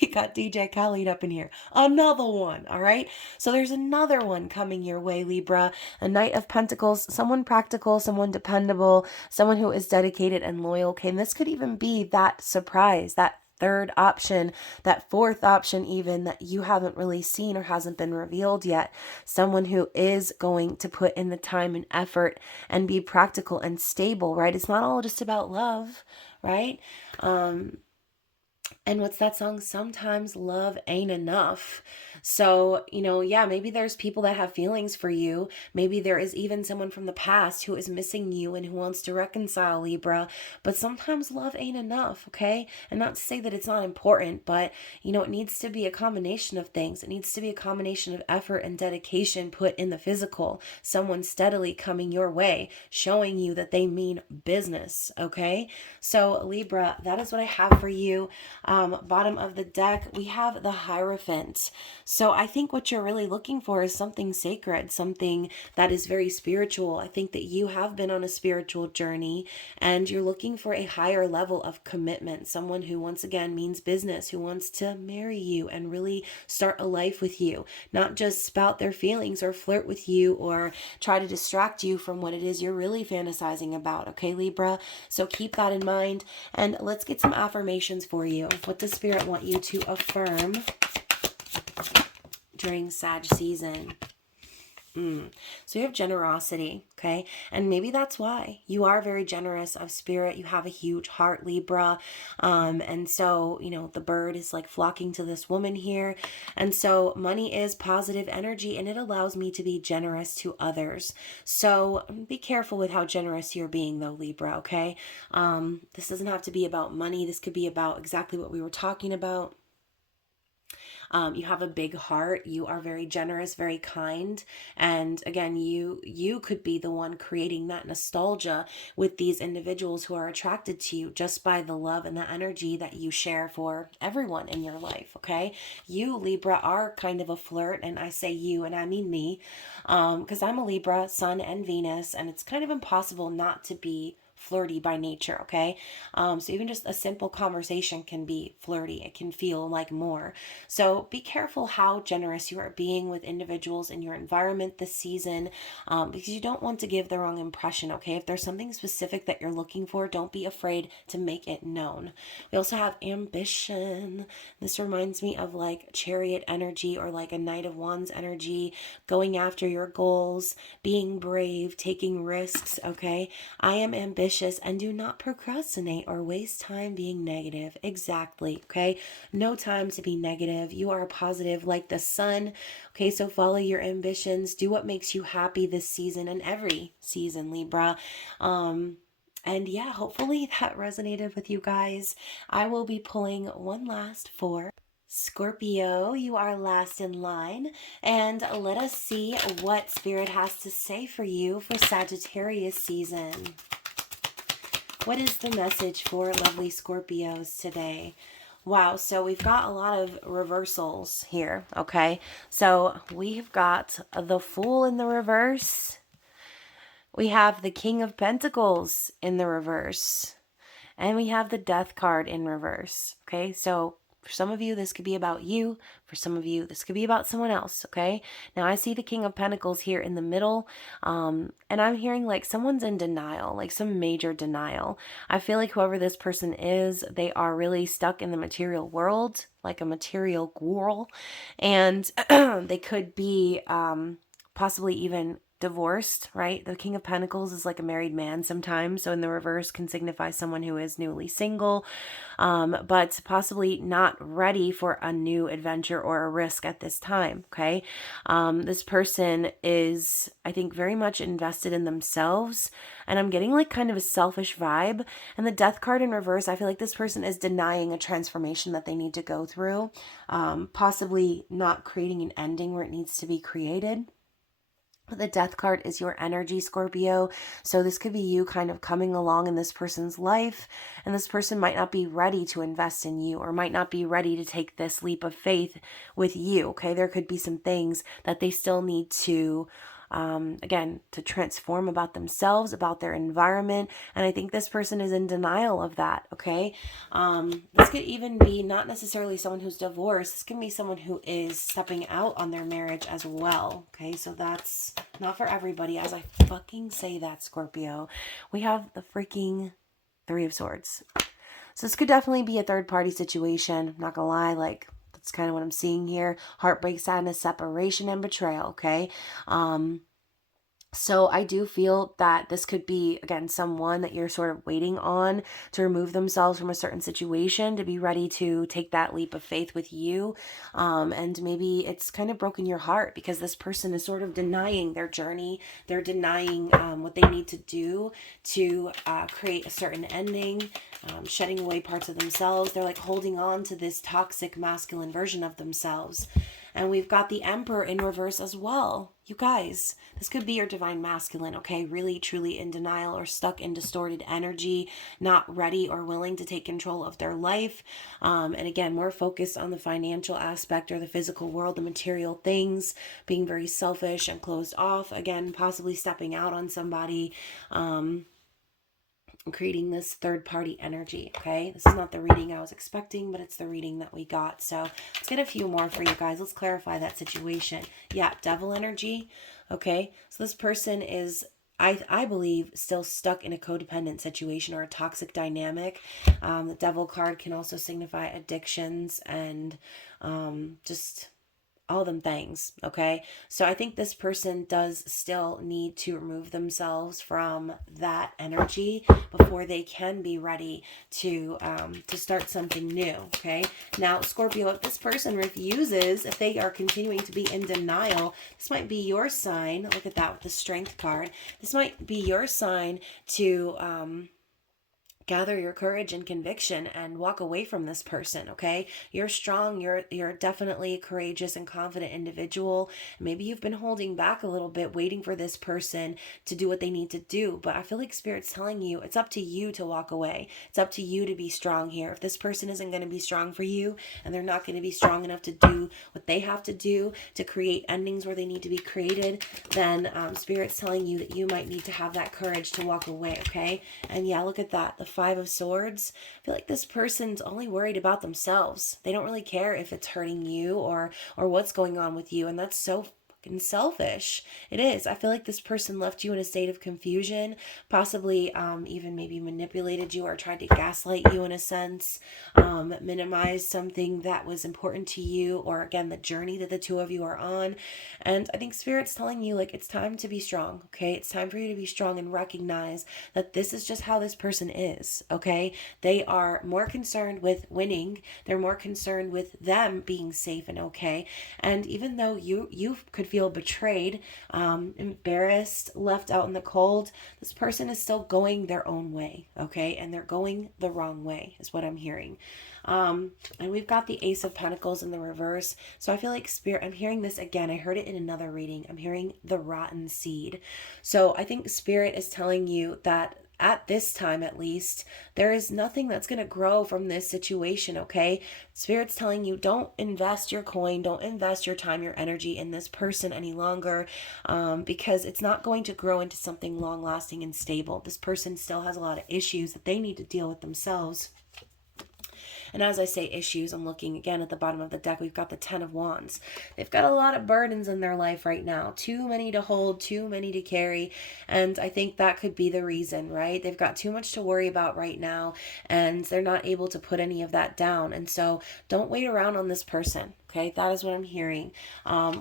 We got DJ Khaled up in here. Another one, all right? So there's another one coming your way, Libra. A Knight of Pentacles, someone practical, someone dependable, someone who is dedicated and loyal. Okay, and this could even be that surprise, that third option, that fourth option even that you haven't really seen or hasn't been revealed yet. Someone who is going to put in the time and effort and be practical and stable, right? It's not all just about love, right? And what's that song? Sometimes love ain't enough. So, yeah, maybe there's people that have feelings for you. Maybe there is even someone from the past who is missing you and who wants to reconcile, Libra. But sometimes love ain't enough, okay? And not to say that it's not important, but, it needs to be a combination of things. It needs to be a combination of effort and dedication put in the physical. Someone steadily coming your way, showing you that they mean business, okay? So, Libra, that is what I have for you. Bottom of the deck, we have the Hierophant. So I think what you're really looking for is something sacred, something that is very spiritual. I think that you have been on a spiritual journey and you're looking for a higher level of commitment, someone who once again means business, who wants to marry you and really start a life with you, not just spout their feelings or flirt with you or try to distract you from what it is you're really fantasizing about, okay, Libra? So keep that in mind and let's get some affirmations for you. What does Spirit want you to affirm during Sag season? So you have generosity, okay? And maybe that's why you are very generous of spirit. You have a huge heart, Libra. And so, the bird is like flocking to this woman here. And so money is positive energy and it allows me to be generous to others. So be careful with how generous you're being though, Libra, okay? This doesn't have to be about money. This could be about exactly what we were talking about. You have a big heart. You are very generous, very kind. And again, you could be the one creating that nostalgia with these individuals who are attracted to you just by the love and the energy that you share for everyone in your life, okay? You, Libra, are kind of a flirt, and I say you, and I mean me, because I'm a Libra, Sun and Venus, and it's kind of impossible not to be flirty by nature, okay? So even just a simple conversation can be flirty. It can feel like more. So be careful how generous you are being with individuals in your environment this season, because you don't want to give the wrong impression, okay? If there's something specific that you're looking for, don't be afraid to make it known. We also have ambition. This reminds me of like chariot energy or like a Knight of Wands energy, going after your goals, being brave, taking risks, okay? I am ambitious and do not procrastinate or waste time being negative. Exactly, okay? No time to be negative. You are positive like the sun, okay? So follow your ambitions. Do what makes you happy this season and every season, Libra. And yeah, hopefully that resonated with you guys. I will be pulling one last for Scorpio. You are last in line, and let us see what Spirit has to say for you for Sagittarius season. What is the message for lovely Scorpios today? Wow, so we've got a lot of reversals here, okay? So we've got the Fool in the reverse, We have the King of Pentacles in the reverse. And we have the Death card in reverse. Okay, so for some of you, this could be about you. For some of you, this could be about someone else. Okay, now I see the King of Pentacles here in the middle. And I'm hearing like someone's in denial, like some major denial. I feel like whoever this person is, they are really stuck in the material world, like a material ghoul. And they could be possibly even divorced, right? The King of Pentacles is like a married man sometimes. So in the reverse can signify someone who is newly single, but possibly not ready for a new adventure or a risk at this time. Okay. This person is, I think, very much invested in themselves. And I'm getting like kind of a selfish vibe. And the Death card in reverse, I feel like this person is denying a transformation that they need to go through, possibly not creating an ending where it needs to be created. The Death card is your energy, Scorpio. So this could be you kind of coming along in this person's life, and this person might not be ready to invest in you or might not be ready to take this leap of faith with you. Okay, there could be some things that they still need to again, to transform about themselves, about their environment. And I think this person is in denial of that. Okay. This could even be not necessarily someone who's divorced. This can be someone who is stepping out on their marriage as well. Okay. So that's not for everybody. As I fucking say that, Scorpio, we have the freaking Three of Swords. So this could definitely be a third party situation. I'm not gonna lie, like, that's kind of what I'm seeing here. Heartbreak, sadness, separation, and betrayal, okay? So I do feel that this could be, again, someone that you're sort of waiting on to remove themselves from a certain situation, to be ready to take that leap of faith with you. And maybe it's kind of broken your heart because this person is sort of denying their journey. They're denying what they need to do to create a certain ending, shedding away parts of themselves. They're like holding on to this toxic masculine version of themselves. And we've got the Emperor in reverse as well. You guys, this could be your divine masculine, okay? Really, truly in denial or stuck in distorted energy, not ready or willing to take control of their life. And again, more focused on the financial aspect or the physical world, the material things, being very selfish and closed off. Again, possibly stepping out on somebody. Creating this third party energy. Okay, this is not the reading I was expecting, but it's the reading that we got. So let's get a few more for you guys. Let's clarify that situation. Yeah, devil energy. Okay, so this person is, I believe, still stuck in a codependent situation or a toxic dynamic. The devil card can also signify addictions and just all them things. Okay, so I think this person does still need to remove themselves from that energy before they can be ready to start something new. Okay, now Scorpio, if this person refuses, if they are continuing to be in denial, this might be your sign. Look at that with the Strength card. This might be your sign to gather your courage and conviction and walk away from this person. Okay, you're strong, you're definitely a courageous and confident individual. Maybe you've been holding back a little bit, waiting for this person to do what they need to do, but I feel like Spirit's telling you it's up to you to walk away. It's up to you to be strong here. If this person isn't going to be strong for you, and they're not going to be strong enough to do what they have to do to create endings where they need to be created, then Spirit's telling you that you might need to have that courage to walk away. Okay, and yeah, look at that, the Five of Swords. I feel like this person's only worried about themselves. They don't really care if it's hurting you or what's going on with you, and that's so fucking selfish. It is. I feel like this person left you in a state of confusion, possibly even maybe manipulated you or tried to gaslight you in a sense, minimize something that was important to you, or again, the journey that the two of you are on. And I think Spirit's telling you, like, it's time to be strong. Okay, it's time for you to be strong and recognize that this is just how this person is. Okay, they are more concerned with winning. They're more concerned with them being safe and okay. And even though you could feel betrayed, embarrassed, left out in the cold, this person is still going their own way. Okay, and they're going the wrong way is what I'm hearing. And we've got the Ace of Pentacles in the reverse. So I feel like Spirit, I'm hearing this again. I heard it in another reading. I'm hearing the rotten seed. So I think Spirit is telling you that at this time at least, there is nothing that's going to grow from this situation, okay? Spirit's telling you, don't invest your coin, don't invest your time, your energy in this person any longer, because it's not going to grow into something long lasting and stable. This person still has a lot of issues that they need to deal with themselves. And as I say issues, I'm looking again at the bottom of the deck. We've got the Ten of Wands. They've got a lot of burdens in their life right now. Too many to hold, too many to carry. And I think that could be the reason, right? They've got too much to worry about right now, and they're not able to put any of that down. And so don't wait around on this person. Okay, that is what I'm hearing.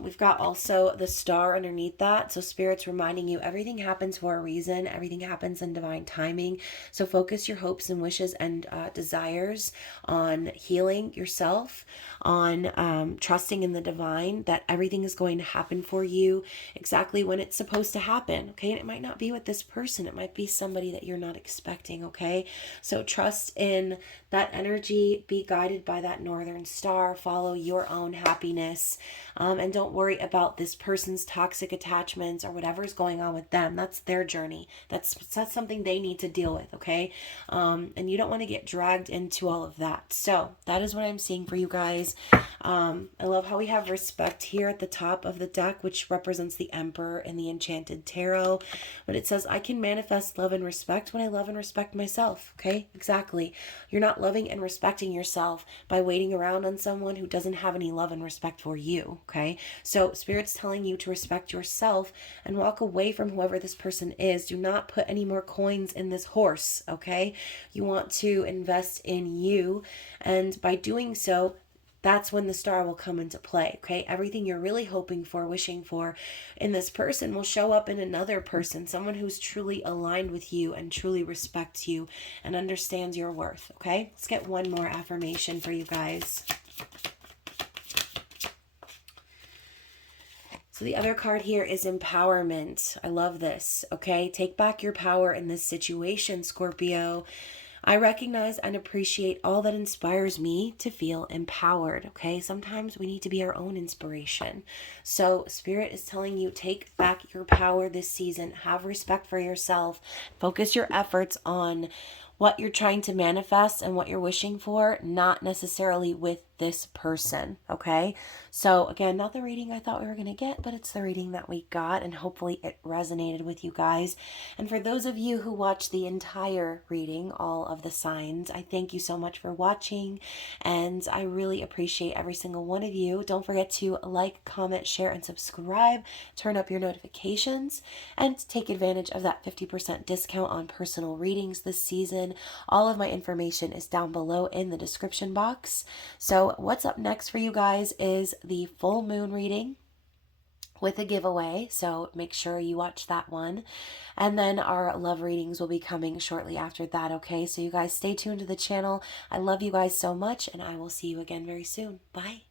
We've got also the star underneath that. So Spirit's reminding you everything happens for a reason. Everything happens in divine timing. So focus your hopes and wishes and desires on healing yourself, on trusting in the divine, that everything is going to happen for you exactly when it's supposed to happen. Okay, and it might not be with this person. It might be somebody that you're not expecting. Okay, so trust in that energy. Be guided by that northern star. Follow your own happiness, and don't worry about this person's toxic attachments or whatever's going on with them. That's their journey. That's something they need to deal with, okay? And you don't want to get dragged into all of that. So that is what I'm seeing for you guys. I love how we have respect here at the top of the deck, which represents the Emperor in the Enchanted Tarot. But it says, I can manifest love and respect when I love and respect myself. Okay, exactly. You're not loving and respecting yourself by waiting around on someone who doesn't have any love and respect for you. Okay, so Spirit's telling you to respect yourself and walk away from whoever this person is. Do not put any more coins in this horse. Okay, you want to invest in you, and by doing so, that's when the star will come into play, okay? Everything you're really hoping for, wishing for in this person will show up in another person, someone who's truly aligned with you and truly respects you and understands your worth, okay? Let's get one more affirmation for you guys. So the other card here is empowerment. I love this, okay? Take back your power in this situation, Scorpio. I recognize and appreciate all that inspires me to feel empowered, okay? Sometimes we need to be our own inspiration. So Spirit is telling you, take back your power this season. Have respect for yourself. Focus your efforts on what you're trying to manifest and what you're wishing for, not necessarily with this person, okay? So again, not the reading I thought we were going to get, but it's the reading that we got, and hopefully it resonated with you guys. And for those of you who watched the entire reading, all of the signs, I thank you so much for watching, and I really appreciate every single one of you. Don't forget to like, comment, share, and subscribe. Turn up your notifications and take advantage of that 50% discount on personal readings this season. All of my information is down below in the description box. So what's up next for you guys is the full moon reading with a giveaway, so make sure you watch that one. And then our love readings will be coming shortly after that, okay? So you guys stay tuned to the channel. I love you guys so much, and I will see you again very soon. Bye.